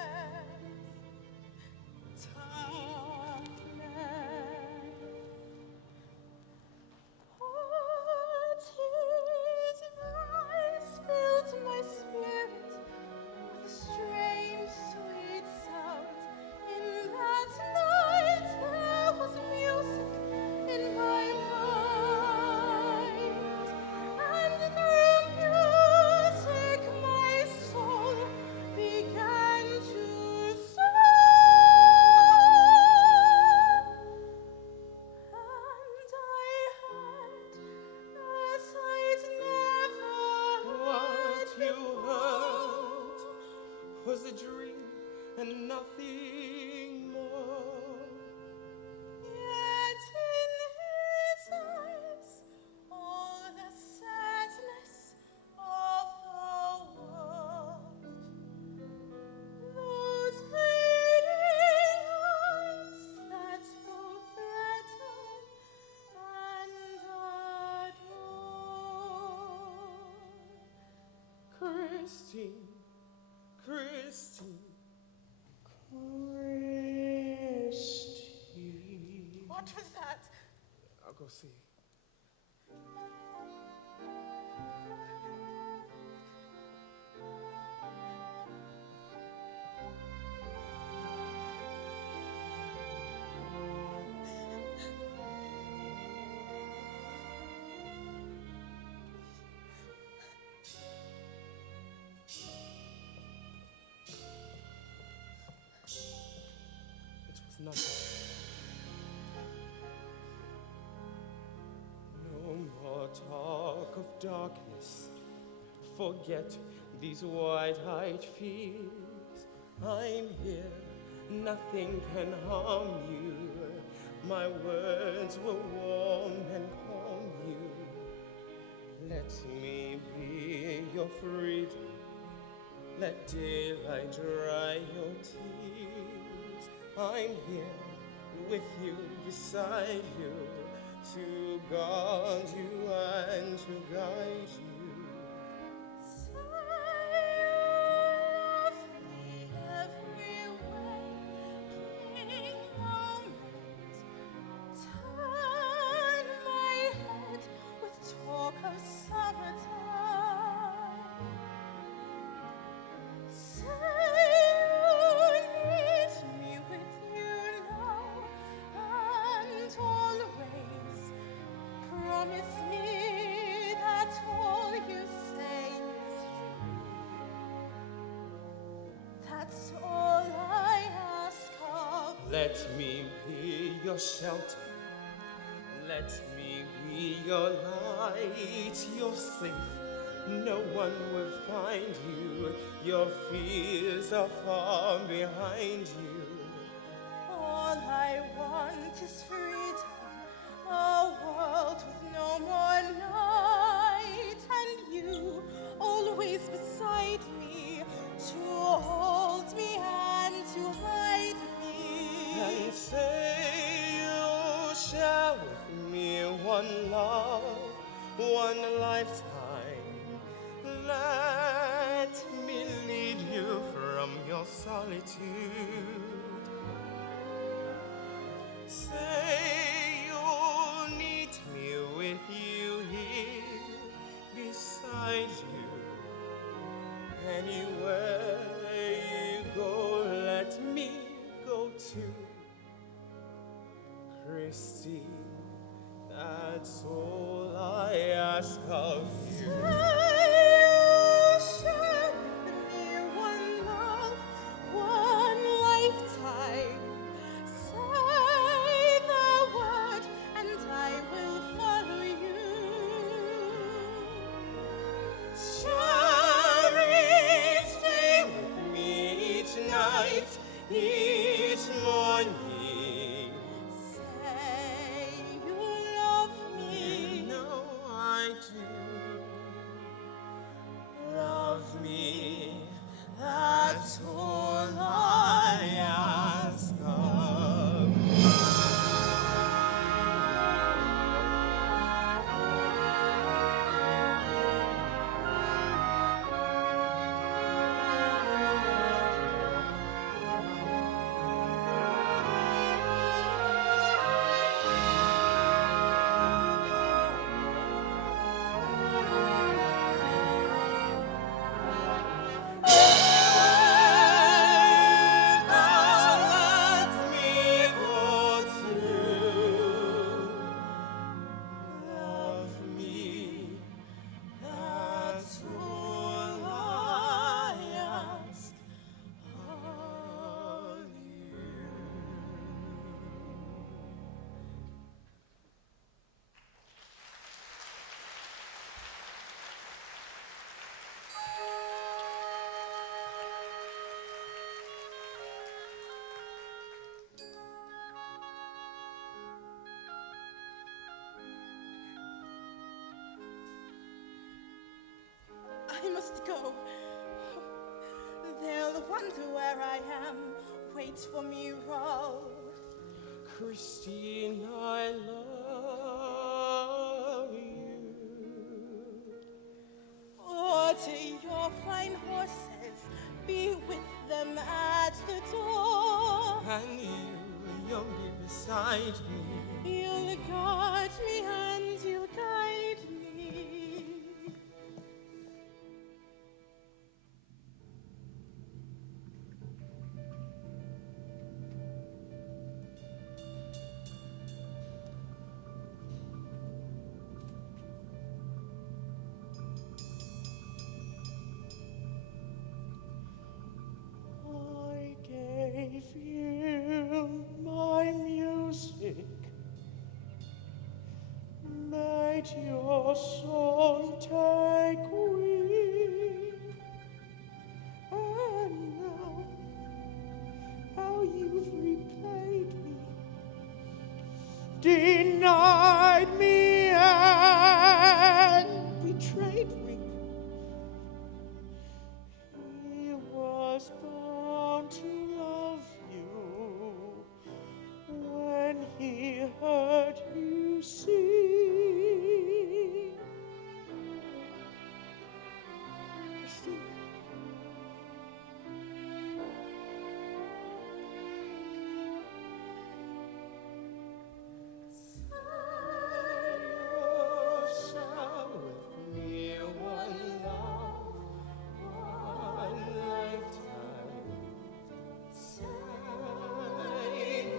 Christine, Christine, Christine. What was that? I'll go see. It was nothing. No more talk of darkness. Forget these wide-eyed fears. I'm here, nothing can harm you. My words will warm and calm you. Let me be your freedom. Let daylight dry your tears. I'm here with you, beside you, to guard you and to guide you. Save me every waking moment. Turn my head with talk of summertime. Say you need me with you now and always. Promise me that all you say is true. That's all I ask of. Let me be your shelter. Let me be your light. You're safe. No one will find you. Your fears are far behind you. All I want is freedom, a world with no more night, and you always beside me, to hold me and to hide me. And say you share with me one love, one lifetime. Let me lead you from your solitude. Say you'll need me with you here, beside you. Anywhere you go, let me go too. Christy, that's all I ask of you. Share with me one love, one lifetime. Say the word and I will follow you. Share stay with me each night, each morning. Say you love me. You know I do. Love me, that's all I ask of you. Let me go too. Love me, that's all I ask of you. I must go. They'll wonder where I am. Wait for me, roll. Christine, I love you. Order your fine horses, be with them at the door. And you'll be beside me. You'll guard me and you'll guide me. I gave you my music, made your song take wing, and now you've replayed me, denied me, and betrayed me. He was bound to love you when he heard you sing. Christine. Share with me one love, one lifetime. Say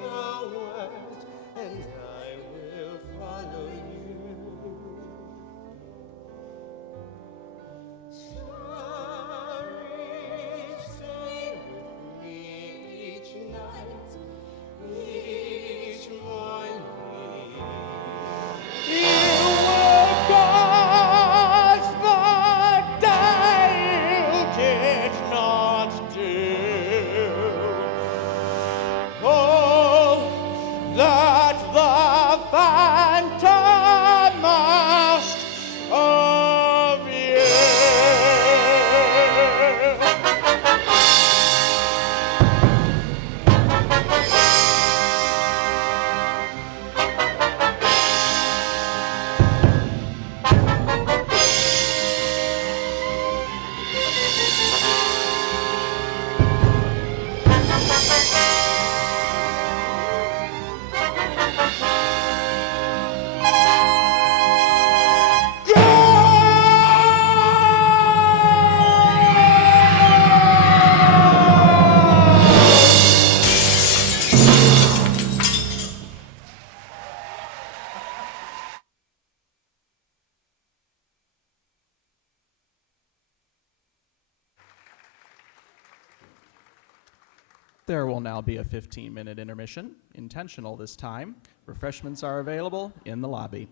the word, and I will follow you. Cherish, stay with me each night, each morning. You were God's the day you did not do. Oh, that the phantom asked of you. There will now be a 15-minute intermission, intentional this time. Refreshments are available in the lobby.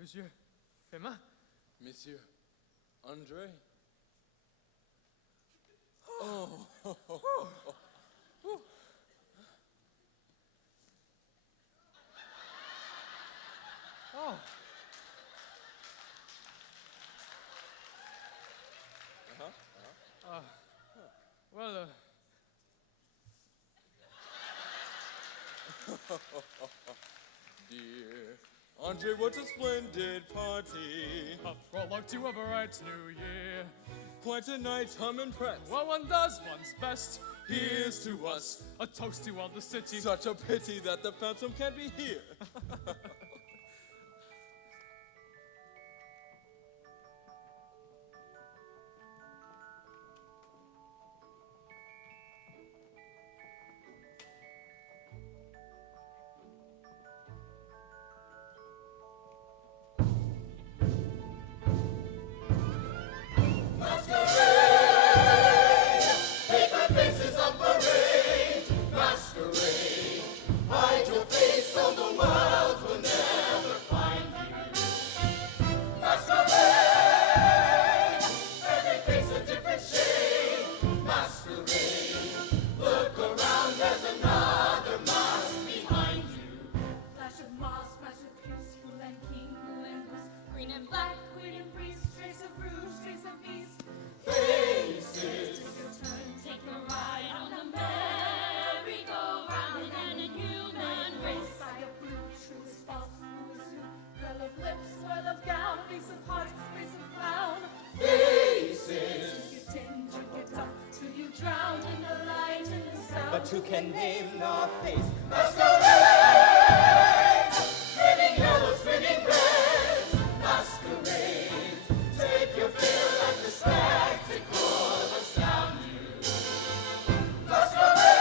Monsieur Firmin? Monsieur Andre? Oh. Oh. Well, Dear Andre, what a splendid party. a prologue to a bright new year. Quite a night, I'm impressed. Well, one does one's best. Here's to us. A toast to all the city. Such a pity that the Phantom can't be here. Paper faces on parade, masquerade. Hide your face so the world will never find you. Masquerade, every face a different shade. Masquerade, look around, there's another mask behind you. Flash of moss, flash of puce, fool and king, fool and goose, green and black, queen and priest, trace of rouge, trace of beast. Faces, Take your turn, take a ride on the merry-go-round, and a human race. By a blue, true is false, who is who? Curl of lips, swirl of gown, face of heart, face of clown. faces. Drink it in, drink it up, till you drown in the light and the sound. But who can name the face? Masquerade, spinning yellow, spinning red. Masquerade, take your fill at the spectacle astound you.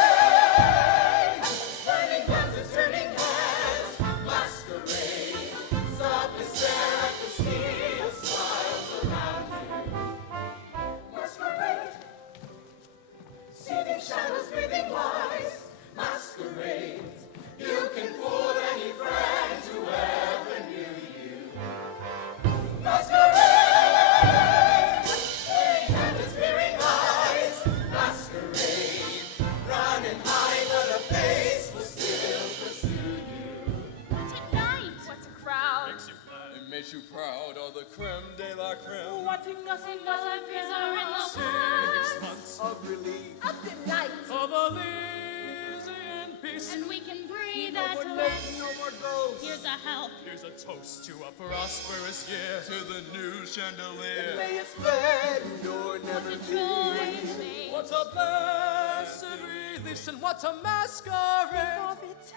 Masquerade, burning guns and turning heads. Masquerade, stop and stare at the sea of smiles around you. Masquerade, seething shadows, breathing lies. Masquerade, you can fool any friend who ever knew you. Masquerade, peering hands and peering eyes. Masquerade, run and hide, but a face will still pursue you. What a night! What a crowd! It makes you proud, all the creme de la creme. What a nothing but a prisoner in the 6 past. months Of relief, Of the night. of Elysian peace. And we can breathe no at more rest. naked, no more ghosts. Here's a health. Here's a toast to a prosperous year. To the new chandelier. May it spread nor never The be. joy made. What a blessed release and what a masquerade. Of it,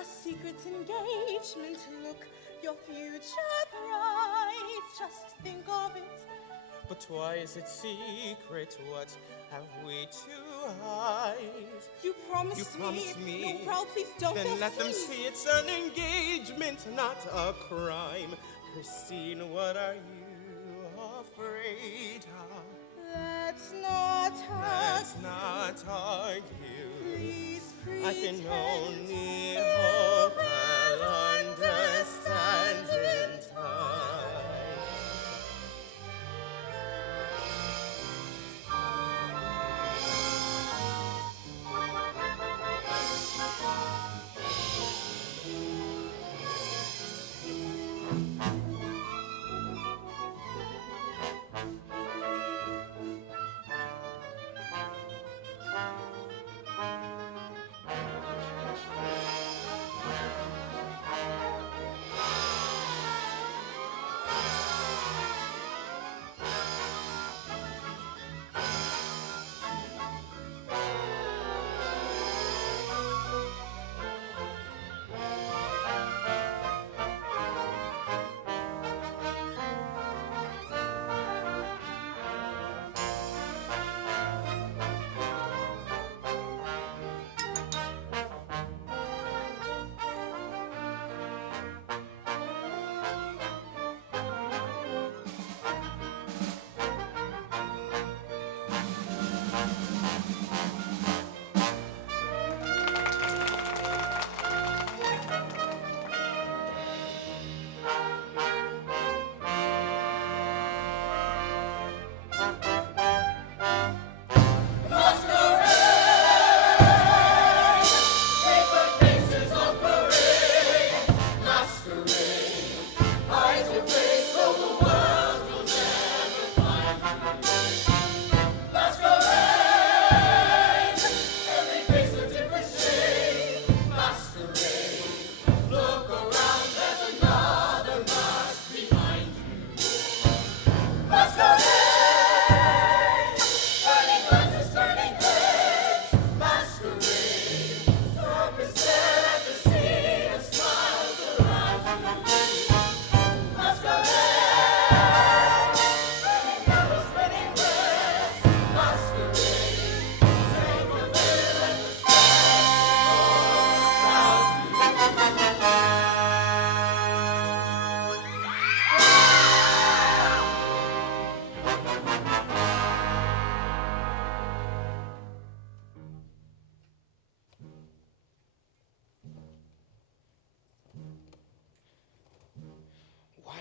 a secret engagement. Look, your future bright. Just think of it. But why is it secret? What have we to hide? You promised, You promised me. No, proud, please don't. Then they'll let them see. see it's an engagement, not a crime. Christine, what are you afraid of? Let's not Let's hurt. not argue. Please, I can pretend only hope I'll understand in time.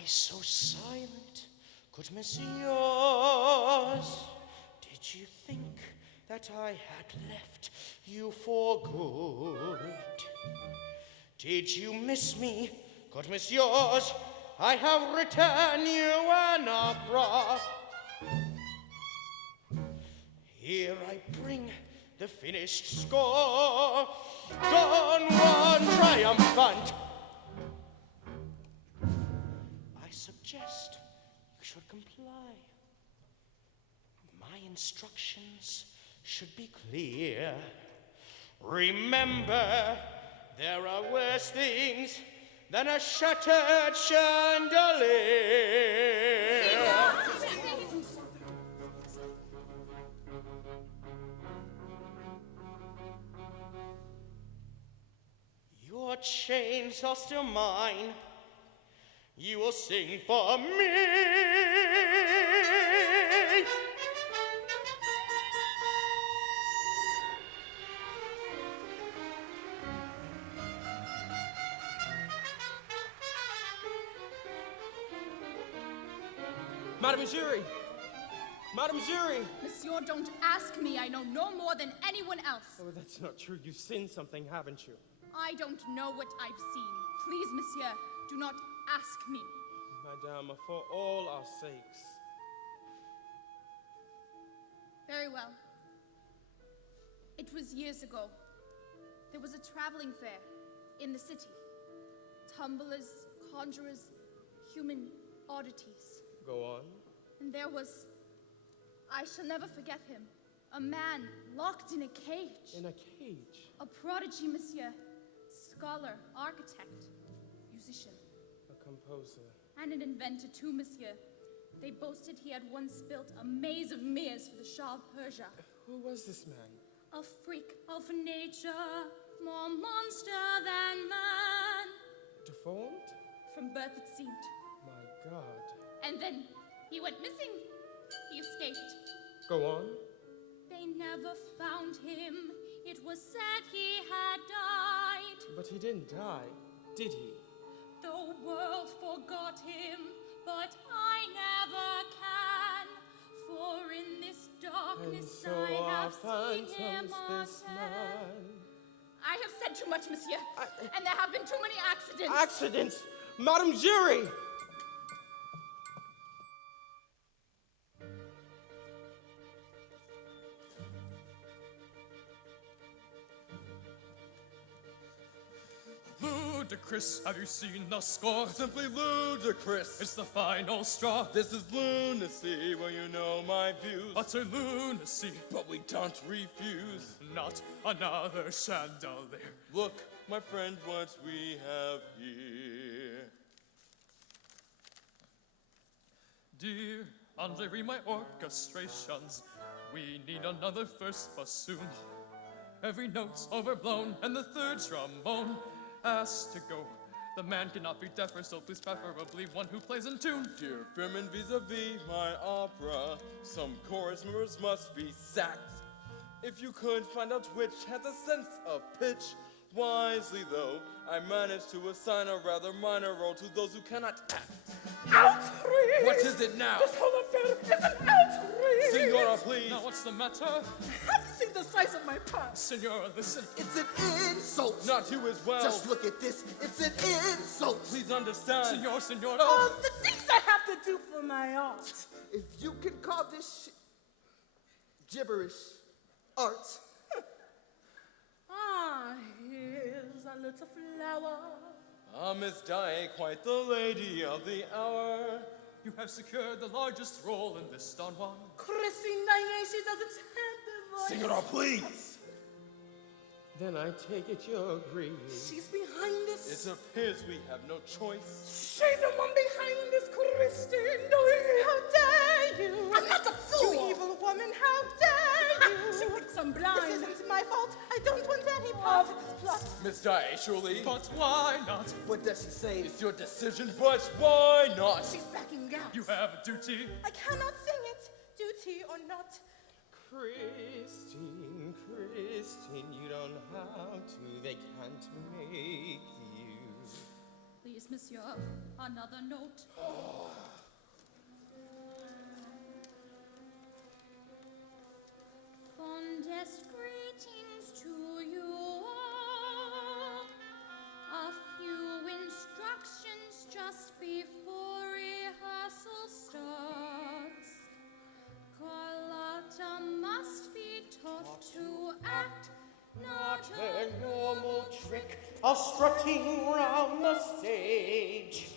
so silent, good messieurs? Did you think that I had left you for good? Did you miss me, good messieurs? I have returned you an opera. Here I bring the finished score, Don Juan triumphant. I suggest you should comply. My instructions should be clear. Remember, there are worse things than a shattered chandelier. Your chains are still mine. You will sing for me. Madame Jury! Madame Jury! Monsieur, don't ask me. I know no more than anyone else. Oh, that's not true. You've seen something, haven't you? I don't know what I've seen. Please, monsieur, do not ask me. Madame, for all our sakes. Very well. It was years ago. There was a traveling fair in the city. Tumblers, conjurers, human oddities. Go on. And there was, I shall never forget him, a man locked in a cage. In a cage? A prodigy, monsieur. Scholar, architect, musician. A composer. And an inventor too, monsieur. They boasted he had once built a maze of mirrors for the Shah of Persia. Who was this man? A freak of nature, more monster than man. Deformed? From birth it seemed. My God. And then he went missing. He escaped. Go on. They never found him. It was said he had died. But he didn't die, did he? The world forgot him, but I never can. For in this darkness And so I our have seen him phantoms this again. man. I have said too much, monsieur, and there have been too many accidents. Accidents? Madame Jury! Ludicrous, have you seen the score? Simply ludicrous. It's the final straw. This is lunacy, well you know my views. Utter lunacy. But we don't refuse. Not another chandelier. Look, my friend, what we have here. Dear Andre, read my orchestrations. We need another first bassoon. Every note's overblown, and the third trombone has to go. The man cannot be deafer, so please preferably one who plays in tune. Dear Firmin, vis-a-vis my opera, some chorus members must be sacked. If you could find out which has a sense of pitch, wisely though, I managed to assign a rather minor role to those who cannot act. Outrage! What is it now? This whole affair is an outrage! Senora, please! Now what's the matter? Have you seen the size of my purse? Senora, listen. It's an insult. Not you as well. Just look at this. It's an insult. Please understand. Senora. The things I have to do for my art. If you can call this gibberish art. Here's a little flower. Ah, Miss Di, quite the lady of the hour. You have secured the largest role in this Don Juan. Christine Diane, she doesn't have the voice. Senora, please! Then I take it you agree. She's behind this. It appears we have no choice. She's the one behind this, Christine. How dare you? I'm not a fool. You evil woman, how dare you? She thinks I'm blind. This isn't my fault. I don't want any part of this plot. Miss Di, surely. But why not? What does she say? It's your decision, but why not? She's backing out. You have a duty. I cannot sing it, duty or not. Christine, Christine, you don't have to. They can't make you. Please, monsieur, another note. Fondest greetings to you all. A few instructions just before rehearsal starts. Carlotta must be taught to act, not her normal trick of strutting round the stage.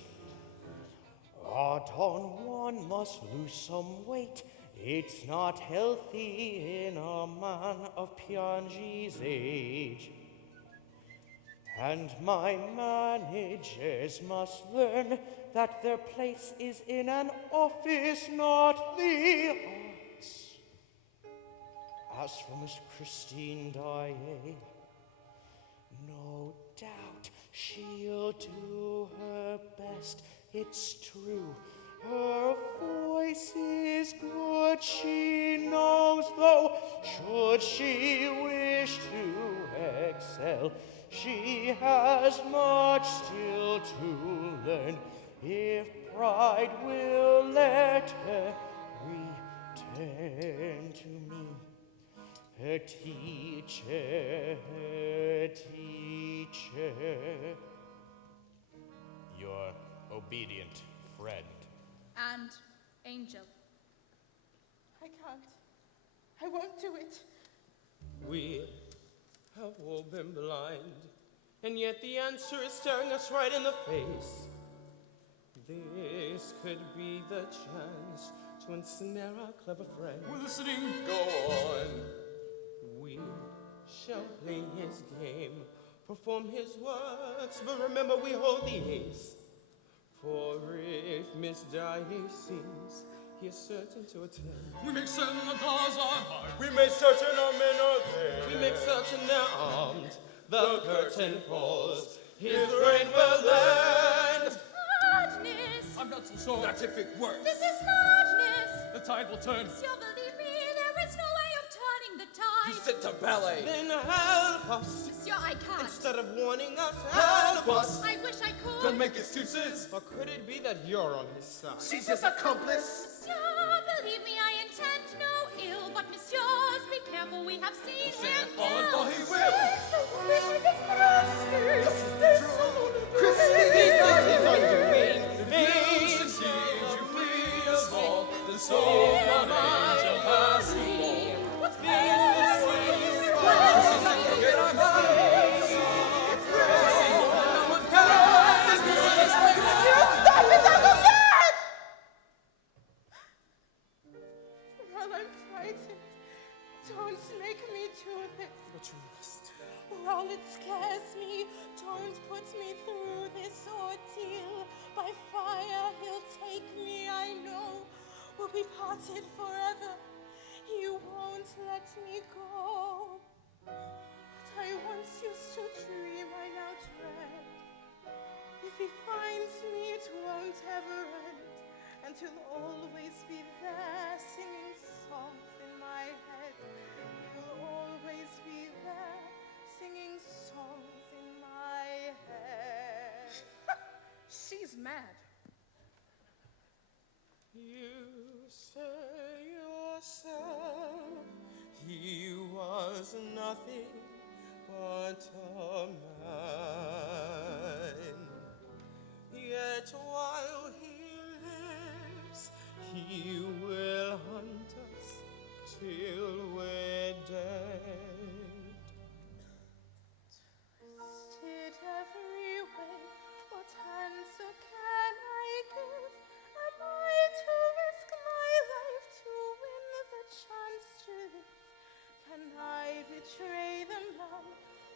Don Juan must lose some weight. It's not healthy in a man of Piangi's age. And my managers must learn that their place is in an office, not the arts. As for Miss Christine Daae, no doubt she'll do her best. It's true, her voice is good, she knows, though, should she wish to excel, she has much still to learn, if pride will let her return to me. Her teacher, your obedient friend. And Angel. I can't. I won't do it. We have all been blind, and yet the answer is staring us right in the face. This could be the chance to ensnare our clever friend. We're listening. Go on. We shall play his game, perform his works, but remember we hold the ace. For if Miss Daae sings, he is certain to attend. We make certain the doors are barred. We make certain our men are there. We make certain they're armed. The curtain falls, his reign will end. Madness! I'm not so sure. Not if it works. This is madness! The tide will turn. Monsieur, believe me, there is no way of turning the tide. You sit to ballet. Then help us. Monsieur, I can't. Instead of warning us, help us. I wish I could. Don't make excuses. Or could it be that you're on his side? She's his accomplice. Monsieur, believe me, I intend no ill, but messieurs, be careful, we have seen him Fallen kill. for he will. Christine, this is undoing. If you succeed, you free us all. The soul of angel has you all. Well, I'm frightened. Don't make me do this. But you must. Well, it scares me. Don't put me through this ordeal. By fire he'll take me, I know. We'll be parted forever. He won't let me go. What I once used to dream, I now dread. If he finds me, it won't ever end. And he'll always be there singing songs in my head. He'll always be there singing songs in my head. She's mad. You say yourself he was nothing but a man. Yet while he lives, he will hunt us till we're dead. Twisted every way, what answer can I give? Am I to risk my life to win the chance to live? Can I betray the man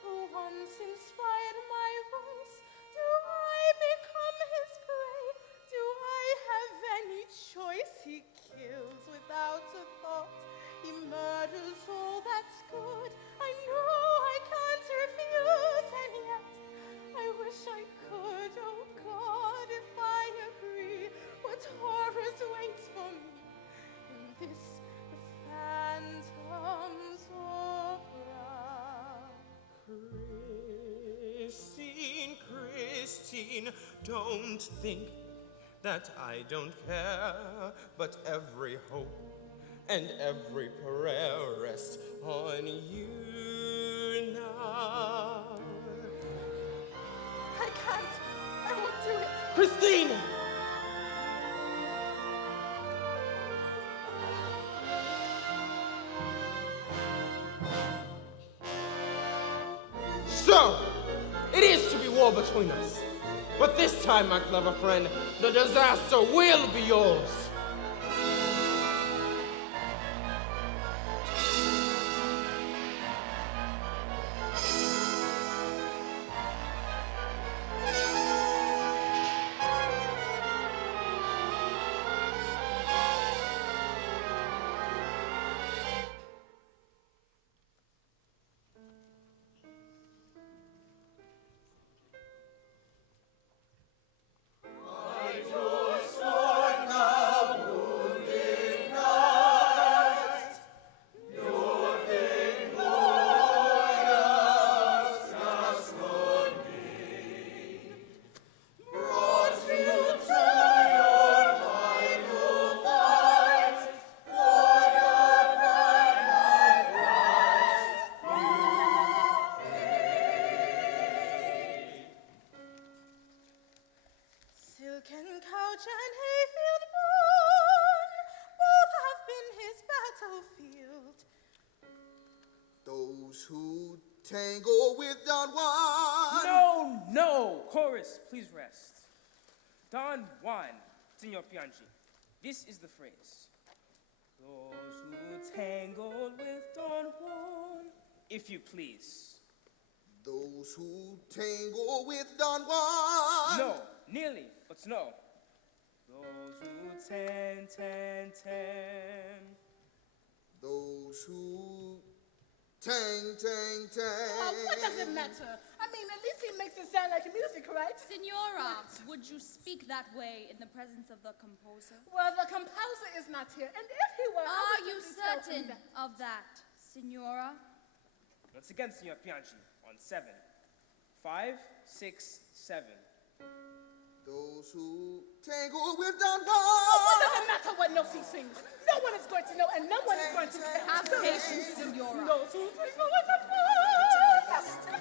who once inspired my voice? Do I become his prey? Do I have any choice? He kills without a thought. He murders Christine, don't think that I don't care, but every hope and every prayer rests on you now. I can't. I won't do it. Christine! So, it is to be war between us. But this time, my clever friend, the disaster will be yours. Silken couch and hayfield born, both have been his battlefield. Those who tangle with Don Juan. No, no! Chorus, please rest. Don Juan, Senor Pianchi. This is the phrase. Those who tangled with Don Juan, if you please. Those who tangle with Don Juan. No, nearly, but no. Those who tan. Those who tang. What does it matter? I mean, at least he makes it sound like music, right? Signora, would you speak that way in the presence of the composer? Well, the composer is not here, and if he were, I Are would you simply tell him certain that. of that, Signora? Once again, Senor Pianchi, on 7. 5, 6, 7. Those who tangle with Don It Juan. doesn't matter what notes he sings. No one is going to know, and no one is going to care. Have patience, Signora. Those who tangle with Don Juan.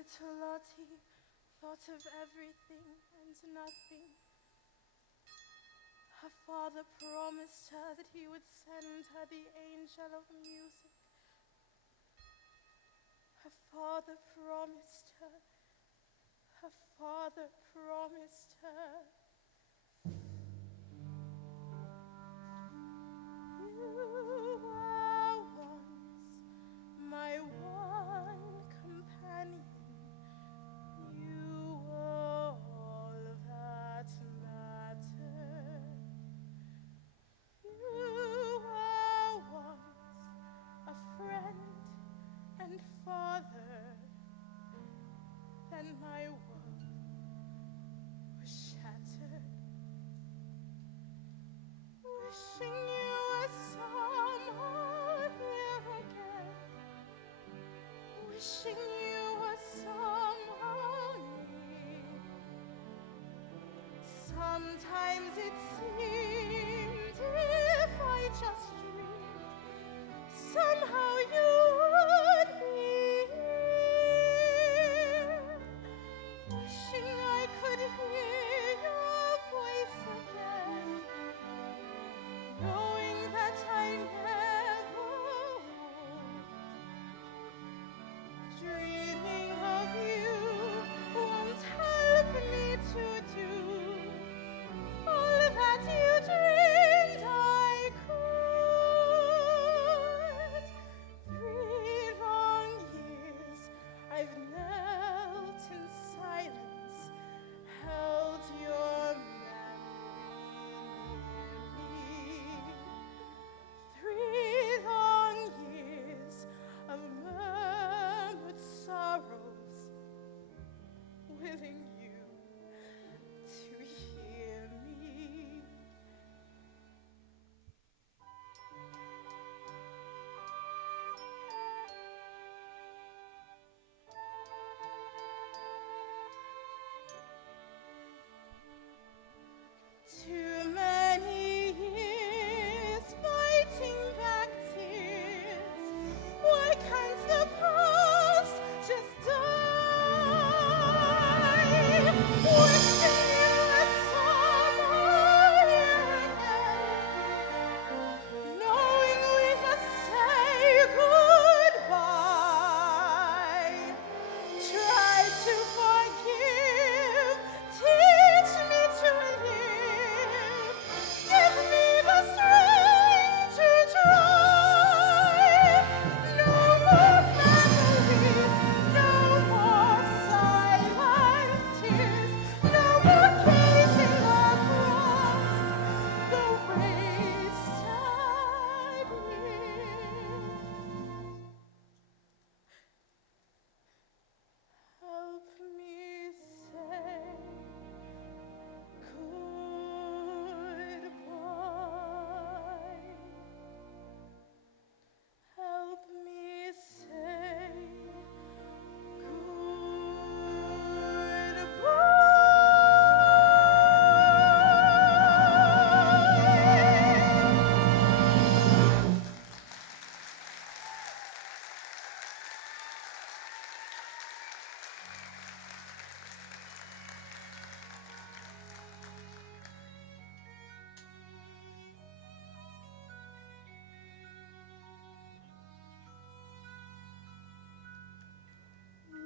Little Lottie thought of everything and nothing. Her father promised her that he would send her the angel of music. Her father promised her. Her father promised her. You were once my one companion. You were all that mattered. You were once a Sometimes it seemed if I just dreamed, somehow you would be here. Wishing I could hear your voice again, knowing that I never would. Dreaming of you won't help me to do all that you dreamed I could. 3 long years I've knelt in silence, held your memory near me. 3 long years of murmured sorrows, willing you to hear me. Too many years fighting back tears. Why can't the past just die? Wishing you were somewhere again, knowing we must say goodbye. Try to forgive, teach me to live, give me the strength to try. No more memories, no more silent tears, no more gazing across the wasted years. Help me say goodbye. Help me say goodbye.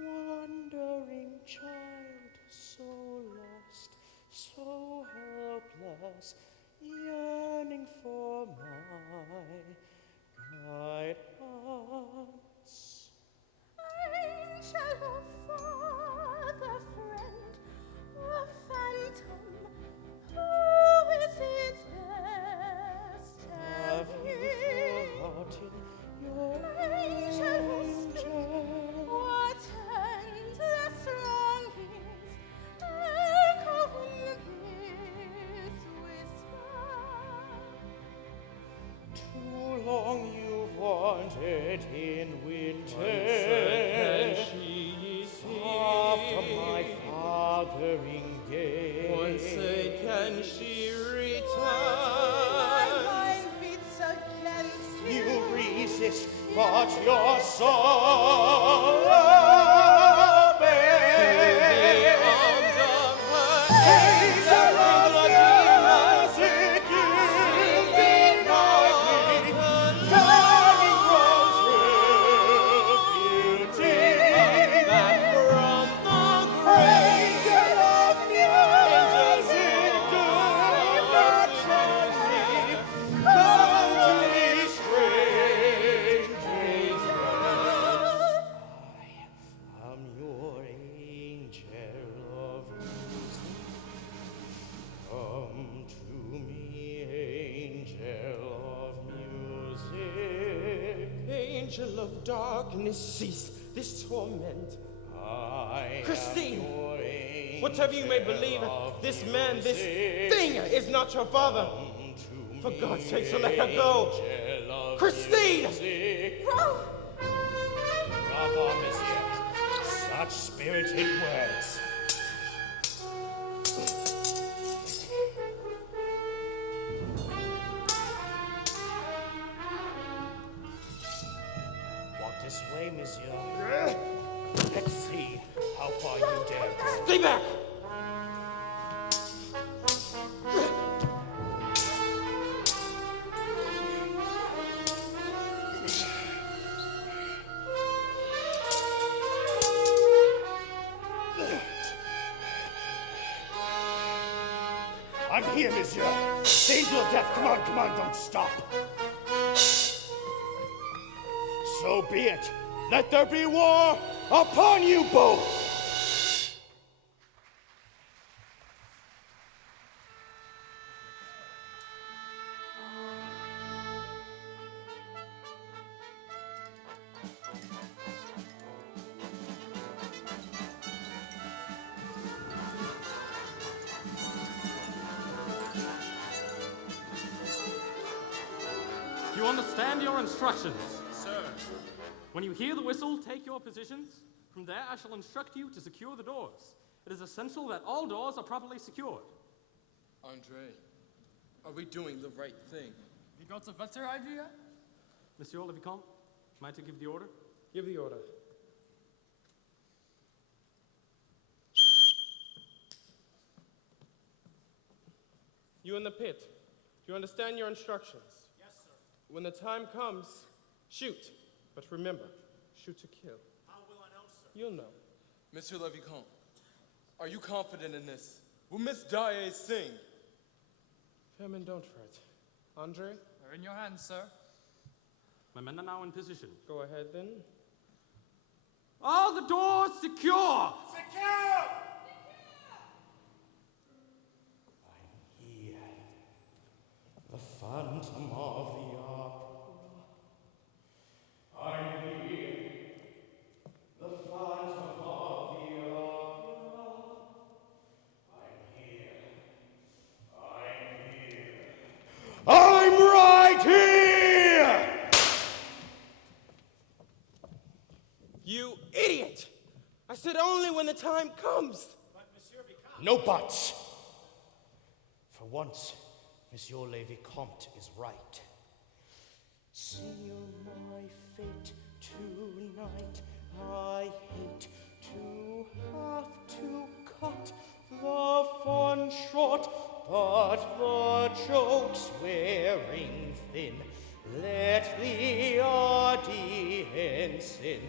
Wandering child, so lost, so helpless, yearning for my guidance. Angel of father, friend, a phantom, who is it best Have you forgotten your angel who speak? angel? What endless longings echo in the breeze whisper? Too long you've wandered in winter, far from my fathering gate. One say, can she My return? mind beats against You you. resist, but your soul Angel of music, you ignite me, turning rose beauty. Back from the Angel of music, do not charge me, come to me strange. I'm your angel of music. Come to me, angel of music. angel of darkness, cease this torment. I Christine, am your angel whatever you may believe, of this man, this music. thing is not your father. Come to For me, God's sake, so let her go. angel of Christine! music. Bro, Bravo, monsieur. Such spirited words. Stay back! I'm here, monsieur. The angel of death. Come on, don't stop. So be it. Let there be war upon you both. You understand your instructions? Sir. When you hear the whistle, take your positions. From there, I shall instruct you to secure the doors. It is essential that all doors are properly secured. Andre, are we doing the right thing? You got a better idea? Monsieur le Vicomte, am I to give the order? Give the order. You in the pit, do you understand your instructions? Yes, sir. When the time comes, shoot. But remember, shoot to kill. How will I know, sir? You'll know. Monsieur le Vicomte, are you confident in this? Will Miss Daae sing? Fairman, don't fret. Andre? They're in your hands, sir. My men are now in position. Go ahead then. All the doors secure! Secure! Here, the Phantom of the Opera. I'm here, the Phantom of the Opera. I'm right here! You idiot! I said only when the time comes. But, Monsieur Vicomte. No buts. For once, Monsieur le Vicomte is right. Seal my fate tonight. I hate to have to cut the fun short, but the joke's wearing thin. Let the audience in.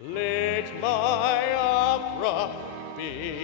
Let my opera begin.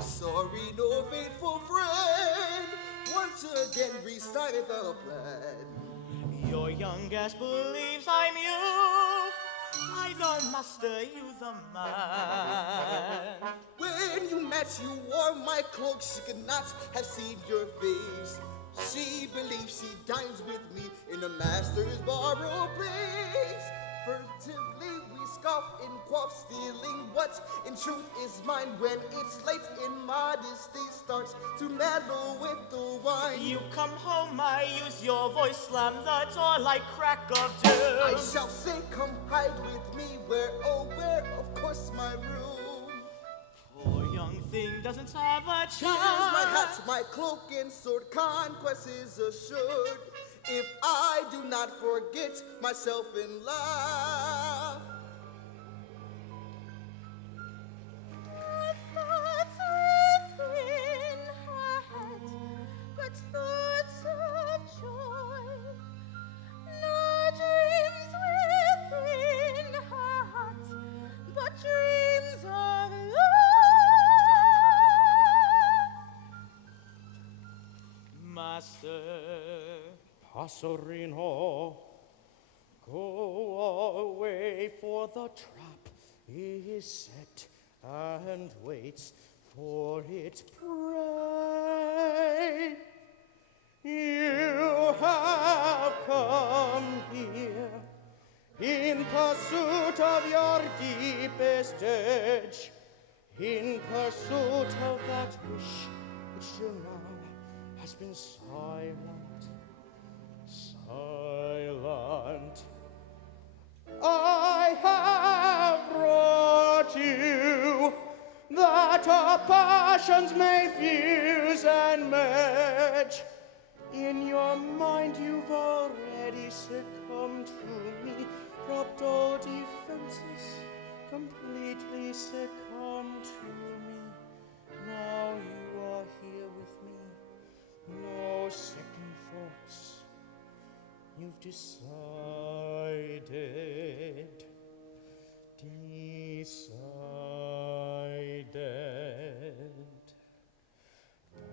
Sorry, no faithful friend, once again recited the plan. Your young guest believes I'm you. I the master, you the man. When you met, you wore my cloak. She could not have seen your face. She believes she dines with me in the master's borrowed place. Furtively we scoff in quaff, stealing what in truth is mine. When it's late, immodesty starts to mellow with the wine. You come home, I use your voice, slam the door like crack of doom. I shall say, come hide with me, where, oh where, of course my room. Poor young thing doesn't have a chance. Here's my hat, my cloak and sword, conquest is assured. If I do not forget myself in love. Thoughts within her head, but thoughts of joy. No dreams within her heart, but dreams of love. Master Passerino, go away, for the trap is set and waits for its prey. You have come here in pursuit of your deepest edge, in pursuit of that wish which till now has been silent. I have brought you that our passions may fuse and merge. In your mind you've already succumbed to me, dropped all defenses, completely succumbed to me. Now you are here with me, no second thoughts. You've decided,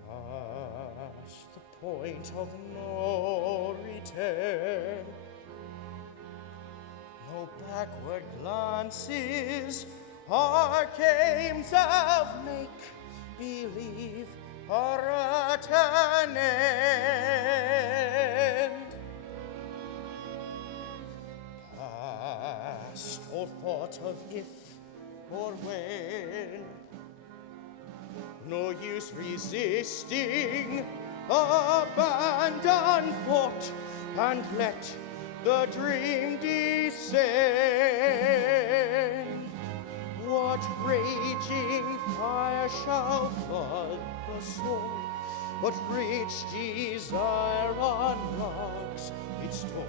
past the point of no return. No backward glances or games of make-believe or at an end. Past all thought of if or when. No use resisting, abandon thought and let the dream descend. What raging fire shall flood the soul? What rich desire unlocks its door?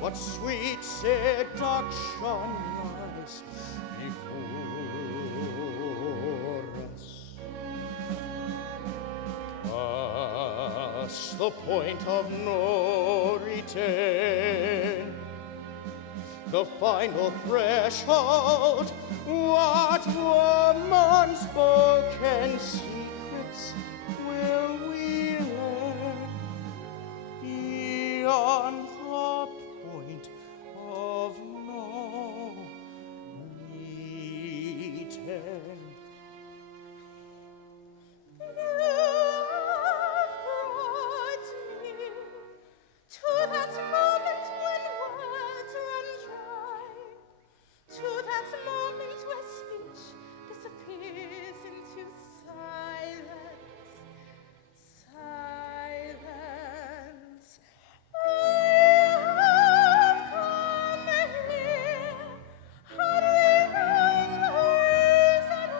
What sweet seduction lies before us? Past the point of no return, the final threshold. What woman's spoken secrets will we learn beyond the point of no return? To that moment when words run dry, to that moment where speech disappears into silence, silence. I have come here, hardly knowing the reason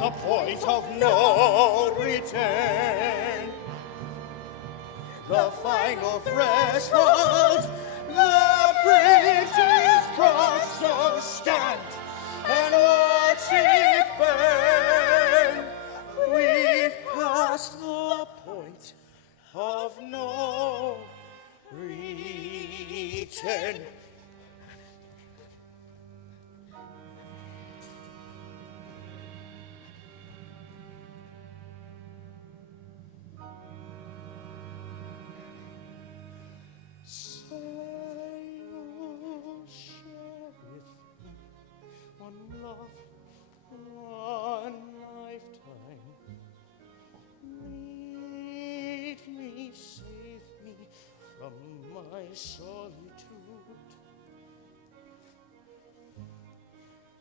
the point of no return. The final threshold, the bridge is crossed, so stand and watch it burn. We've passed the point of no return. Say you'll share with me one love, one lifetime. Meet me, save me from my solitude.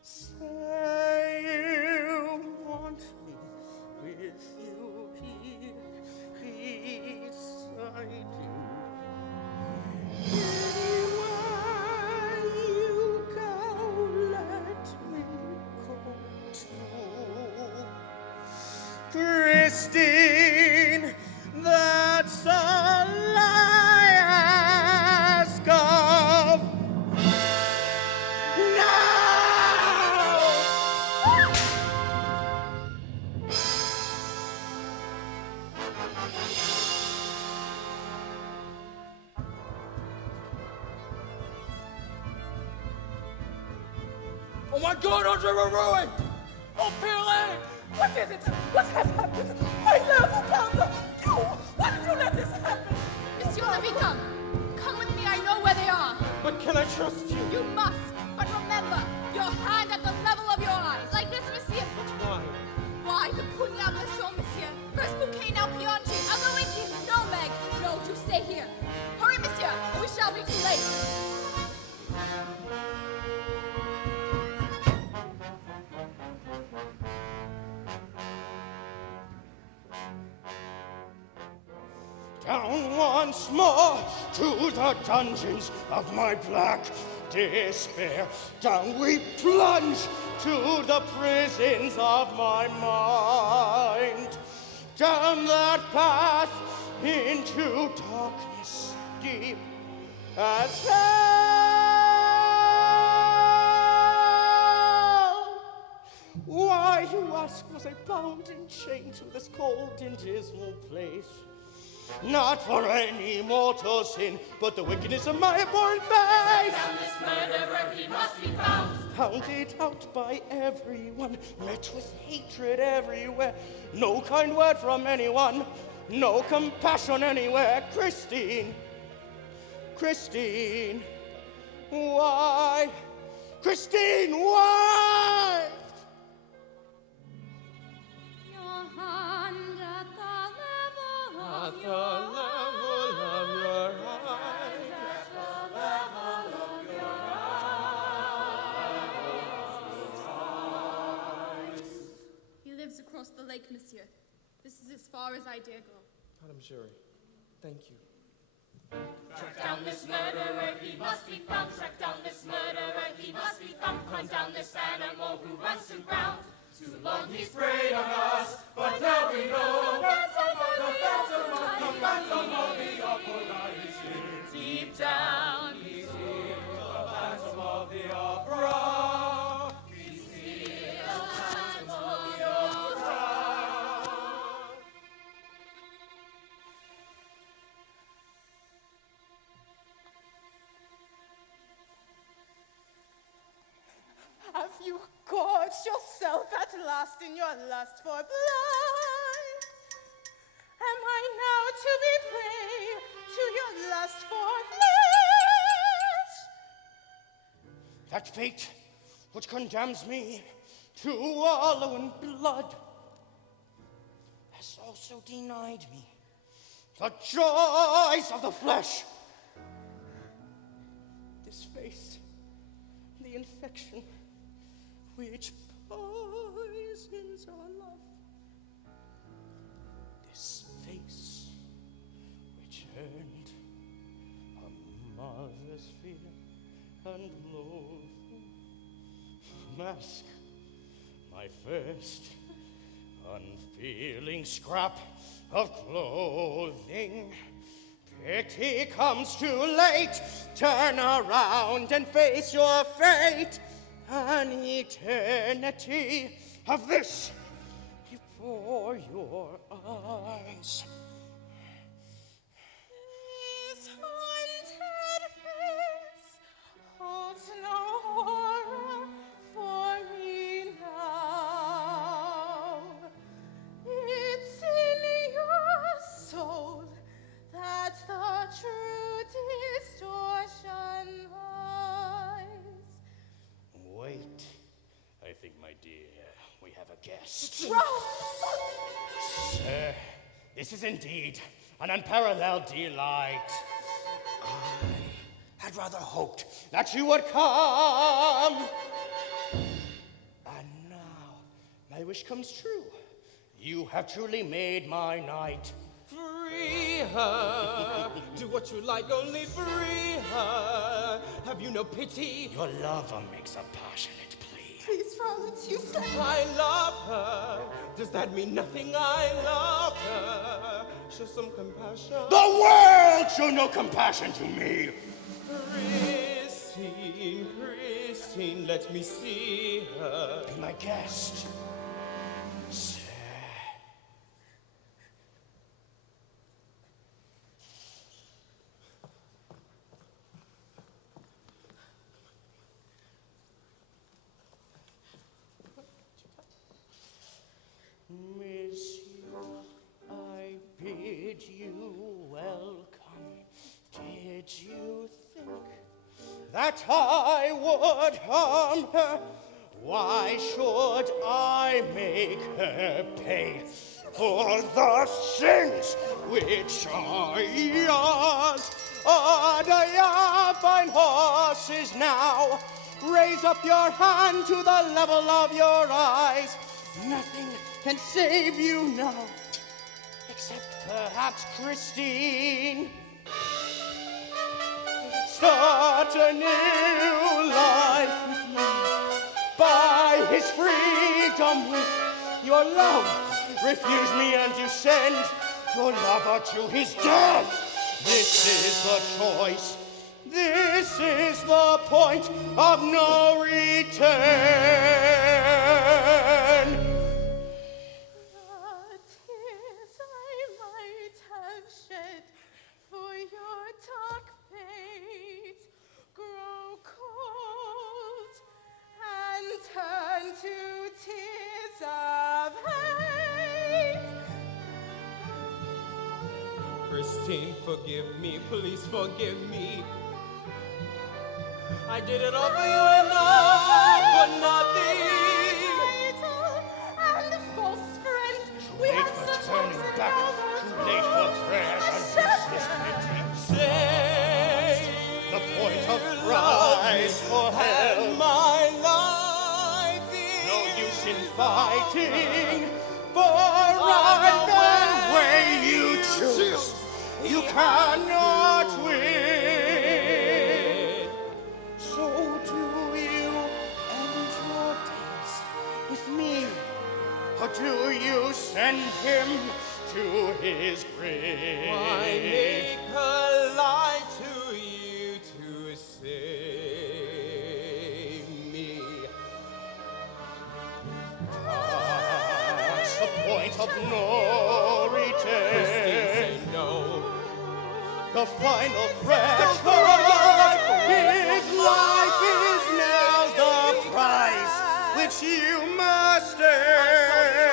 Say you want me with you here beside you. Anywhere you go, let me go too. Christine, that's all I ask of Oh my God, Andre, we're ruined! Oh, Pirelli! What is it? What has happened? My love, Panda! You! Why did you let this happen? Monsieur the Vicomte, come with me, I know where they are. But can I trust you? You must, but remember, your hand at the level of your eyes. Like this, monsieur. But why? Why, the pugnable show, monsieur. First bouquet, now Pianchi. I'll go with you. No, Meg. No, you stay here. Hurry, monsieur, or we shall be too late. Down once more to the dungeons of my black despair. Down we plunge to the prisons of my mind. Down that path into darkness deep as hell. Why, you ask, was I bound and chained to this cold and dismal place? Not for any mortal sin, but the wickedness of my abhorrent face. Down this murderer, he must be found. Hounded out by everyone, met with hatred everywhere. No kind word from anyone, no compassion anywhere. Christine, Christine, why? Christine, why? Your hand at the level of At the level of your eyes. He lives across the lake, monsieur. This is as far as I dare go. Madame Jury, thank you. Track down this murderer, he must be found. Track down this murderer, he must be found. Hunt down this animal who runs to ground. Too long he's preyed on us, but now we know the Phantom of the Opera is here. Deep down, he's here. The Phantom of the Opera. He's here. The Phantom of the Opera. Have you gorged yourself at last in your lust for blood? Am I now to be prey to your lust for flesh? That fate which condemns me to wallow in blood has also denied me the joys of the flesh. This face, the infection which poisons our love. This face which earned a mother's fear and loathing. Mask my first unfeeling scrap of clothing. Pity comes too late. Turn around and face your fate. An eternity of this before your eyes. His haunted face holds no horror for me now. It's in your soul that the true distortion lies. Wait. I think, my dear, we have a guest. Sir, this is indeed an unparalleled delight. I had rather hoped that you would come. And now, my wish comes true. You have truly made my night. Free her. Do what you like, only free her. Have you no pity? Your lover makes a passionate plea. Please, Rollins, you say I love her. Does that mean nothing? I love her. Show some compassion. The world show no compassion to me. Christine, Christine, let me see her. Be my guest. Monsieur, I bid you welcome. Did you think that I would harm her? Why should I make her pay for the sins which are yours? Order your fine horses now. Raise up your hand to the level of your eyes. Nothing can save you now, except perhaps Christine. Start a new life with me. Buy his freedom with your love. Refuse me and you send your lover to his death. This is the choice. This is the point of no return. tears I might have shed for your dark fate grow cold and turn to tears of hate. Christine, forgive me, please forgive me. I did it all for you and all for nothing. And false friend, we Late have for such turning hopes back, and too late for prayers and useless pity. Say The point of prize for hell. my life is No use in fighting, for either way you choose, you cannot win. So do you end your days with me, or do you send him to his grave? Why make her lie to you to save me? That's the point of no Christine, say return. no. The final threshold. His life is now the price which you must earn.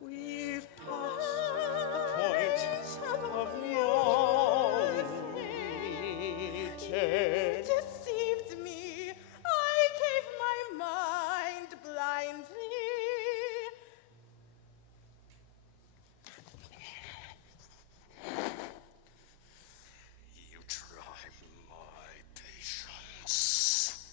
We've passed the point of no return. Deceived me. I gave my mind blindly. You try my patience.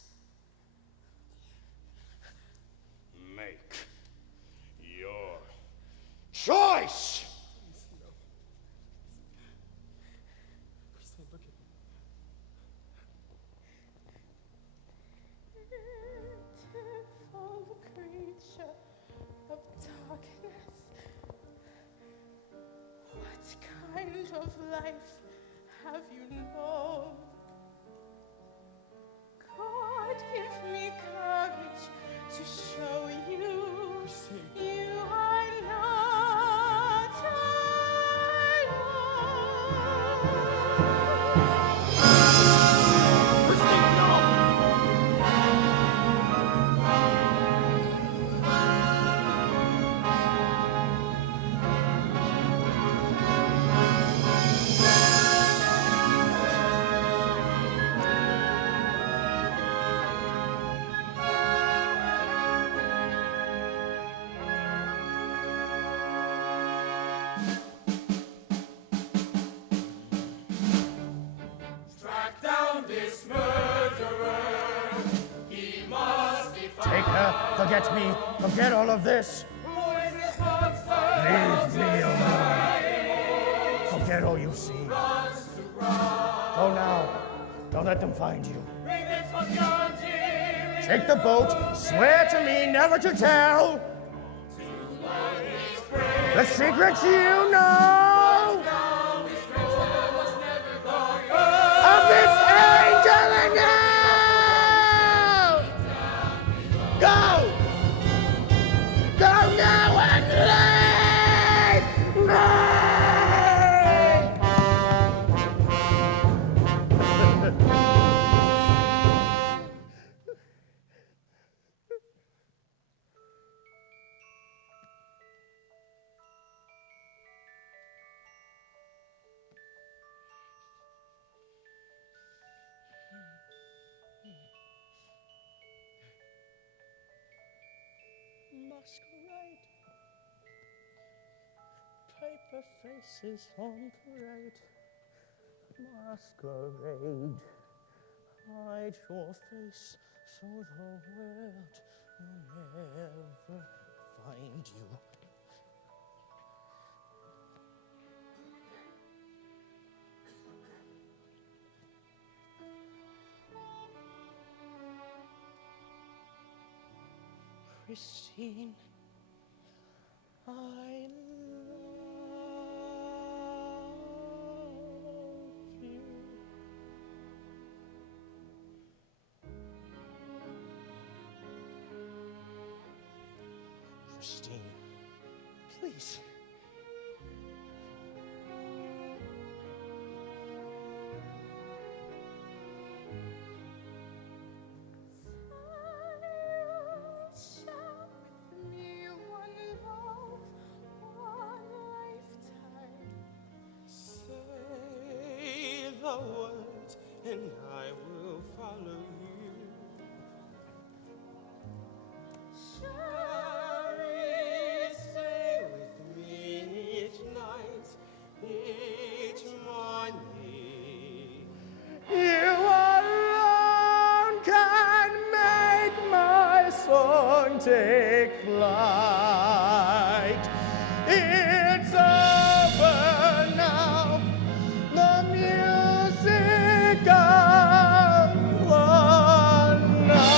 kind of life have you known? God, give me courage to show you you are not Track down this murderer. He must be found. Take her, forget me, forget all of this. Who is this monster? Leave me alone. Forget all you've seen. Runs to ground. Go now. Don't let them find you. Bring it for Gandhi. Take the boat. Swear to me never to tell the secrets you know of this angel in hell. Go! Go now and leave me! Masquerade, paper faces on parade. Masquerade, hide your face so the world will never find you. Christine, I love you. Christine, please. Say the words and I will follow you. Sherry, stay with me each night, each morning. You alone can make my song take flight. It's over now, the music of the night.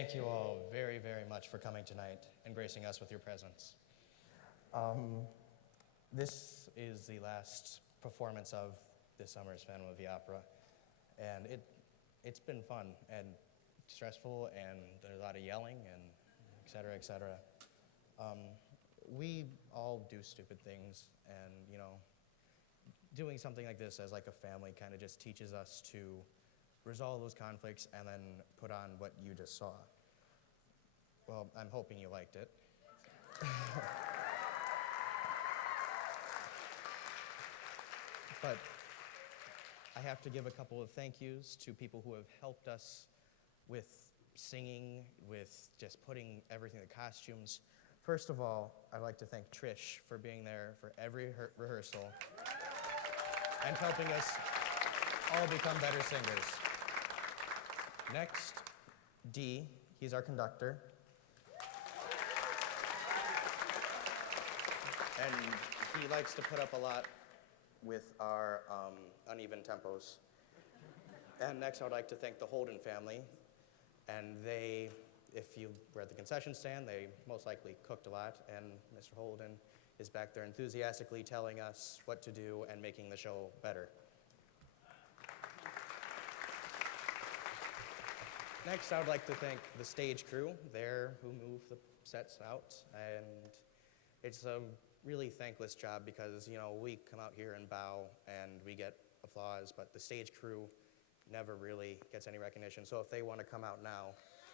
thank you all very, very much for coming tonight and gracing us with your presence. This is the last performance of this summer's Phantom of the Opera, and it's been fun and stressful, and there's a lot of yelling and et cetera, et cetera. We all do stupid things, and you know, doing something like this as like a family kind of just teaches us to resolve those conflicts and then put on what you just saw. Well, I'm hoping you liked it. But I have to give a couple of thank yous to people who have helped us with singing, with just putting everything, the costumes. First of all, I'd like to thank Trish for being there for every rehearsal and helping us all become better singers. Next, Dee, he's our conductor. And he likes to put up a lot with our uneven tempos. And next, I would like to thank the Holden family. And they, if you were at the concession stand, they most likely cooked a lot. And Mr. Holden is back there enthusiastically telling us what to do and making the show better. Next, I would like to thank the stage crew there who move the sets out. And it's a really thankless job because, you know, we come out here and bow and we get applause, but the stage crew never really gets any recognition. So if they want to come out now,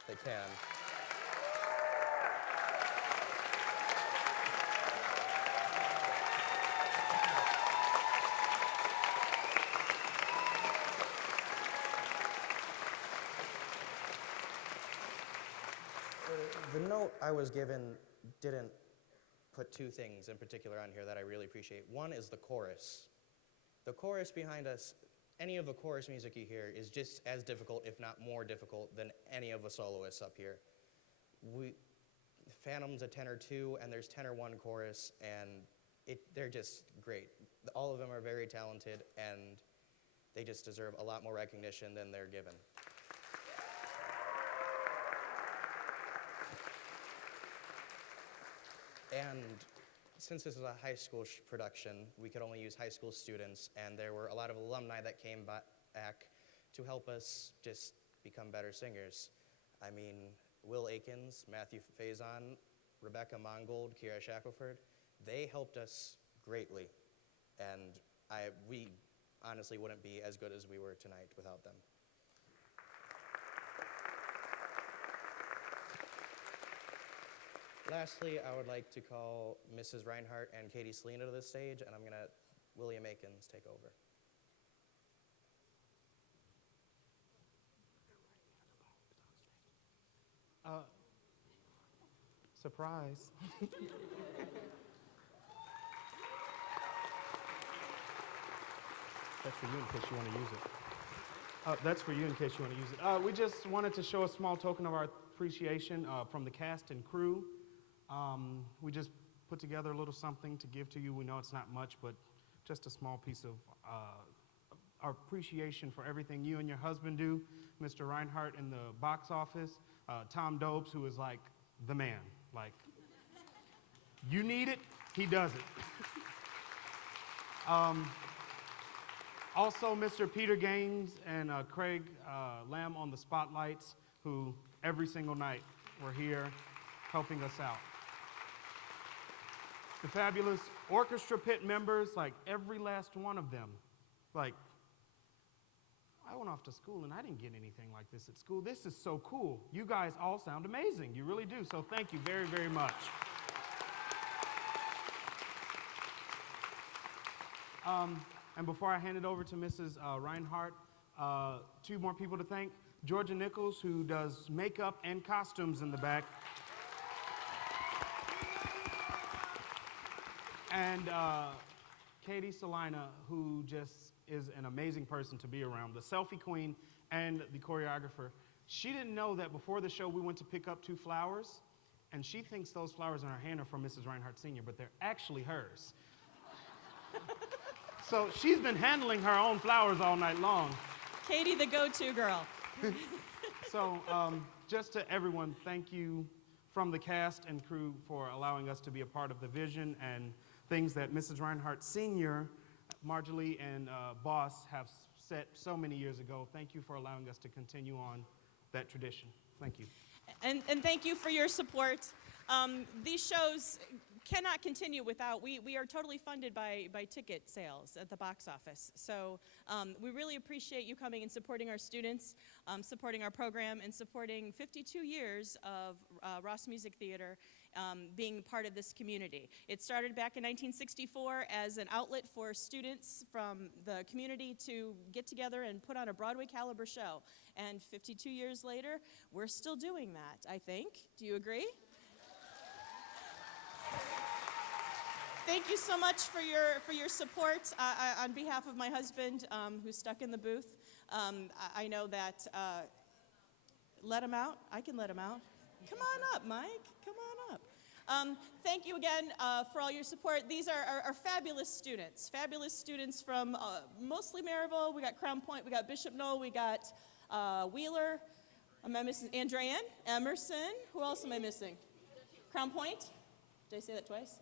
they can. The note I was given didn't put two things in particular on here that I really appreciate. One is the chorus. The chorus behind us, any of the chorus music you hear is just as difficult, if not more difficult, than any of the soloists up here. Phantom's a tenor 2, and there's tenor 1 chorus, and they're just great. All of them are very talented, and they just deserve a lot more recognition than they're given. And since this is a high school production, we could only use high school students, and there were a lot of alumni that came back to help us just become better singers. I mean, Will Akins, Matthew Faison, Rebecca Mongold, Kira Shackelford, they helped us greatly, and we honestly wouldn't be as good as we were tonight without them. Lastly, I would like to call Mrs. Reinhardt and Katie Selena to the stage, and I'm going to let William Akins take over. Surprise. That's for you in case you want to use it. That's for you in case you want to use it. We just wanted to show a small token of our appreciation from the cast and crew. We just put together a little something to give to you. We know it's not much, but just a small piece of our appreciation for everything you and your husband do. Mr. Reinhardt in the box office, Tom Dobes, who is like the man. Like, you need it, he does it. Also, Mr. Peter Gaines and Craig Lamb on the spotlights, who every single night were here helping us out. The fabulous orchestra pit members, like every last one of them. Like, I went off to school and I didn't get anything like this at school. This is so cool. You guys all sound amazing. You really do. So thank you very, very much. And before I hand it over to Mrs. Reinhardt, two more people to thank. Georgia Nichols, who does makeup and costumes in the back. And Katie Selena, who just is an amazing person to be around, the selfie queen and the choreographer. She didn't know that before the show we went to pick up 2 flowers, and she thinks those flowers in her hand are from Mrs. Reinhardt Sr., but they're actually hers. So she's been handling her own flowers all night long. Katie, the go-to girl. So Just to everyone, thank you from the cast and crew for allowing us to be a part of the vision and things that Mrs. Reinhardt Sr., Marjorie, and Boss have set so many years ago. Thank you for allowing us to continue on that tradition. Thank you. And thank you for your support. These shows cannot continue without, we are totally funded by ticket sales at the box office. So we really appreciate you coming and supporting our students, supporting our program, and supporting 52 years of Ross Music Theater being part of this community. It started back in 1964 as an outlet for students from the community to get together and put on a Broadway caliber show. And 52 years later, we're still doing that, I think. Do you agree? Thank you so much for your support. On behalf of my husband, who's stuck in the booth, I know that, let him out? I can let him out. Come on up, Mike. Come on up. Thank you again for all your support. These are fabulous students from mostly Maryville. We got Crown Point, we got Bishop Knoll, we got Wheeler. Am I missing Andrean? Emerson? Who else am I missing? Crown Point? Did I say that twice?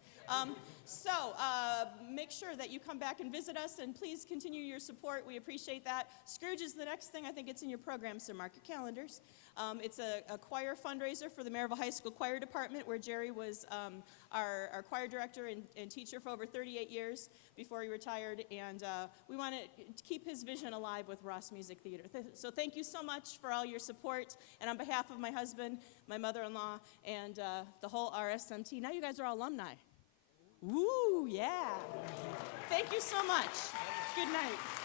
Make sure that you come back and visit us, and please continue your support. We appreciate that. Scrooge is the next thing. I think it's in your program, so mark your calendars. It's a choir fundraiser for the Maryville High School Choir Department, where Jerry was our choir director and teacher for over 38 years before he retired, and we want to keep his vision alive with Ross Music Theater. So thank you so much for all your support, and on behalf of my husband, my mother-in-law, and the whole RSMT, now you guys are all alumni. Woo, yeah. Thank you so much. Good night.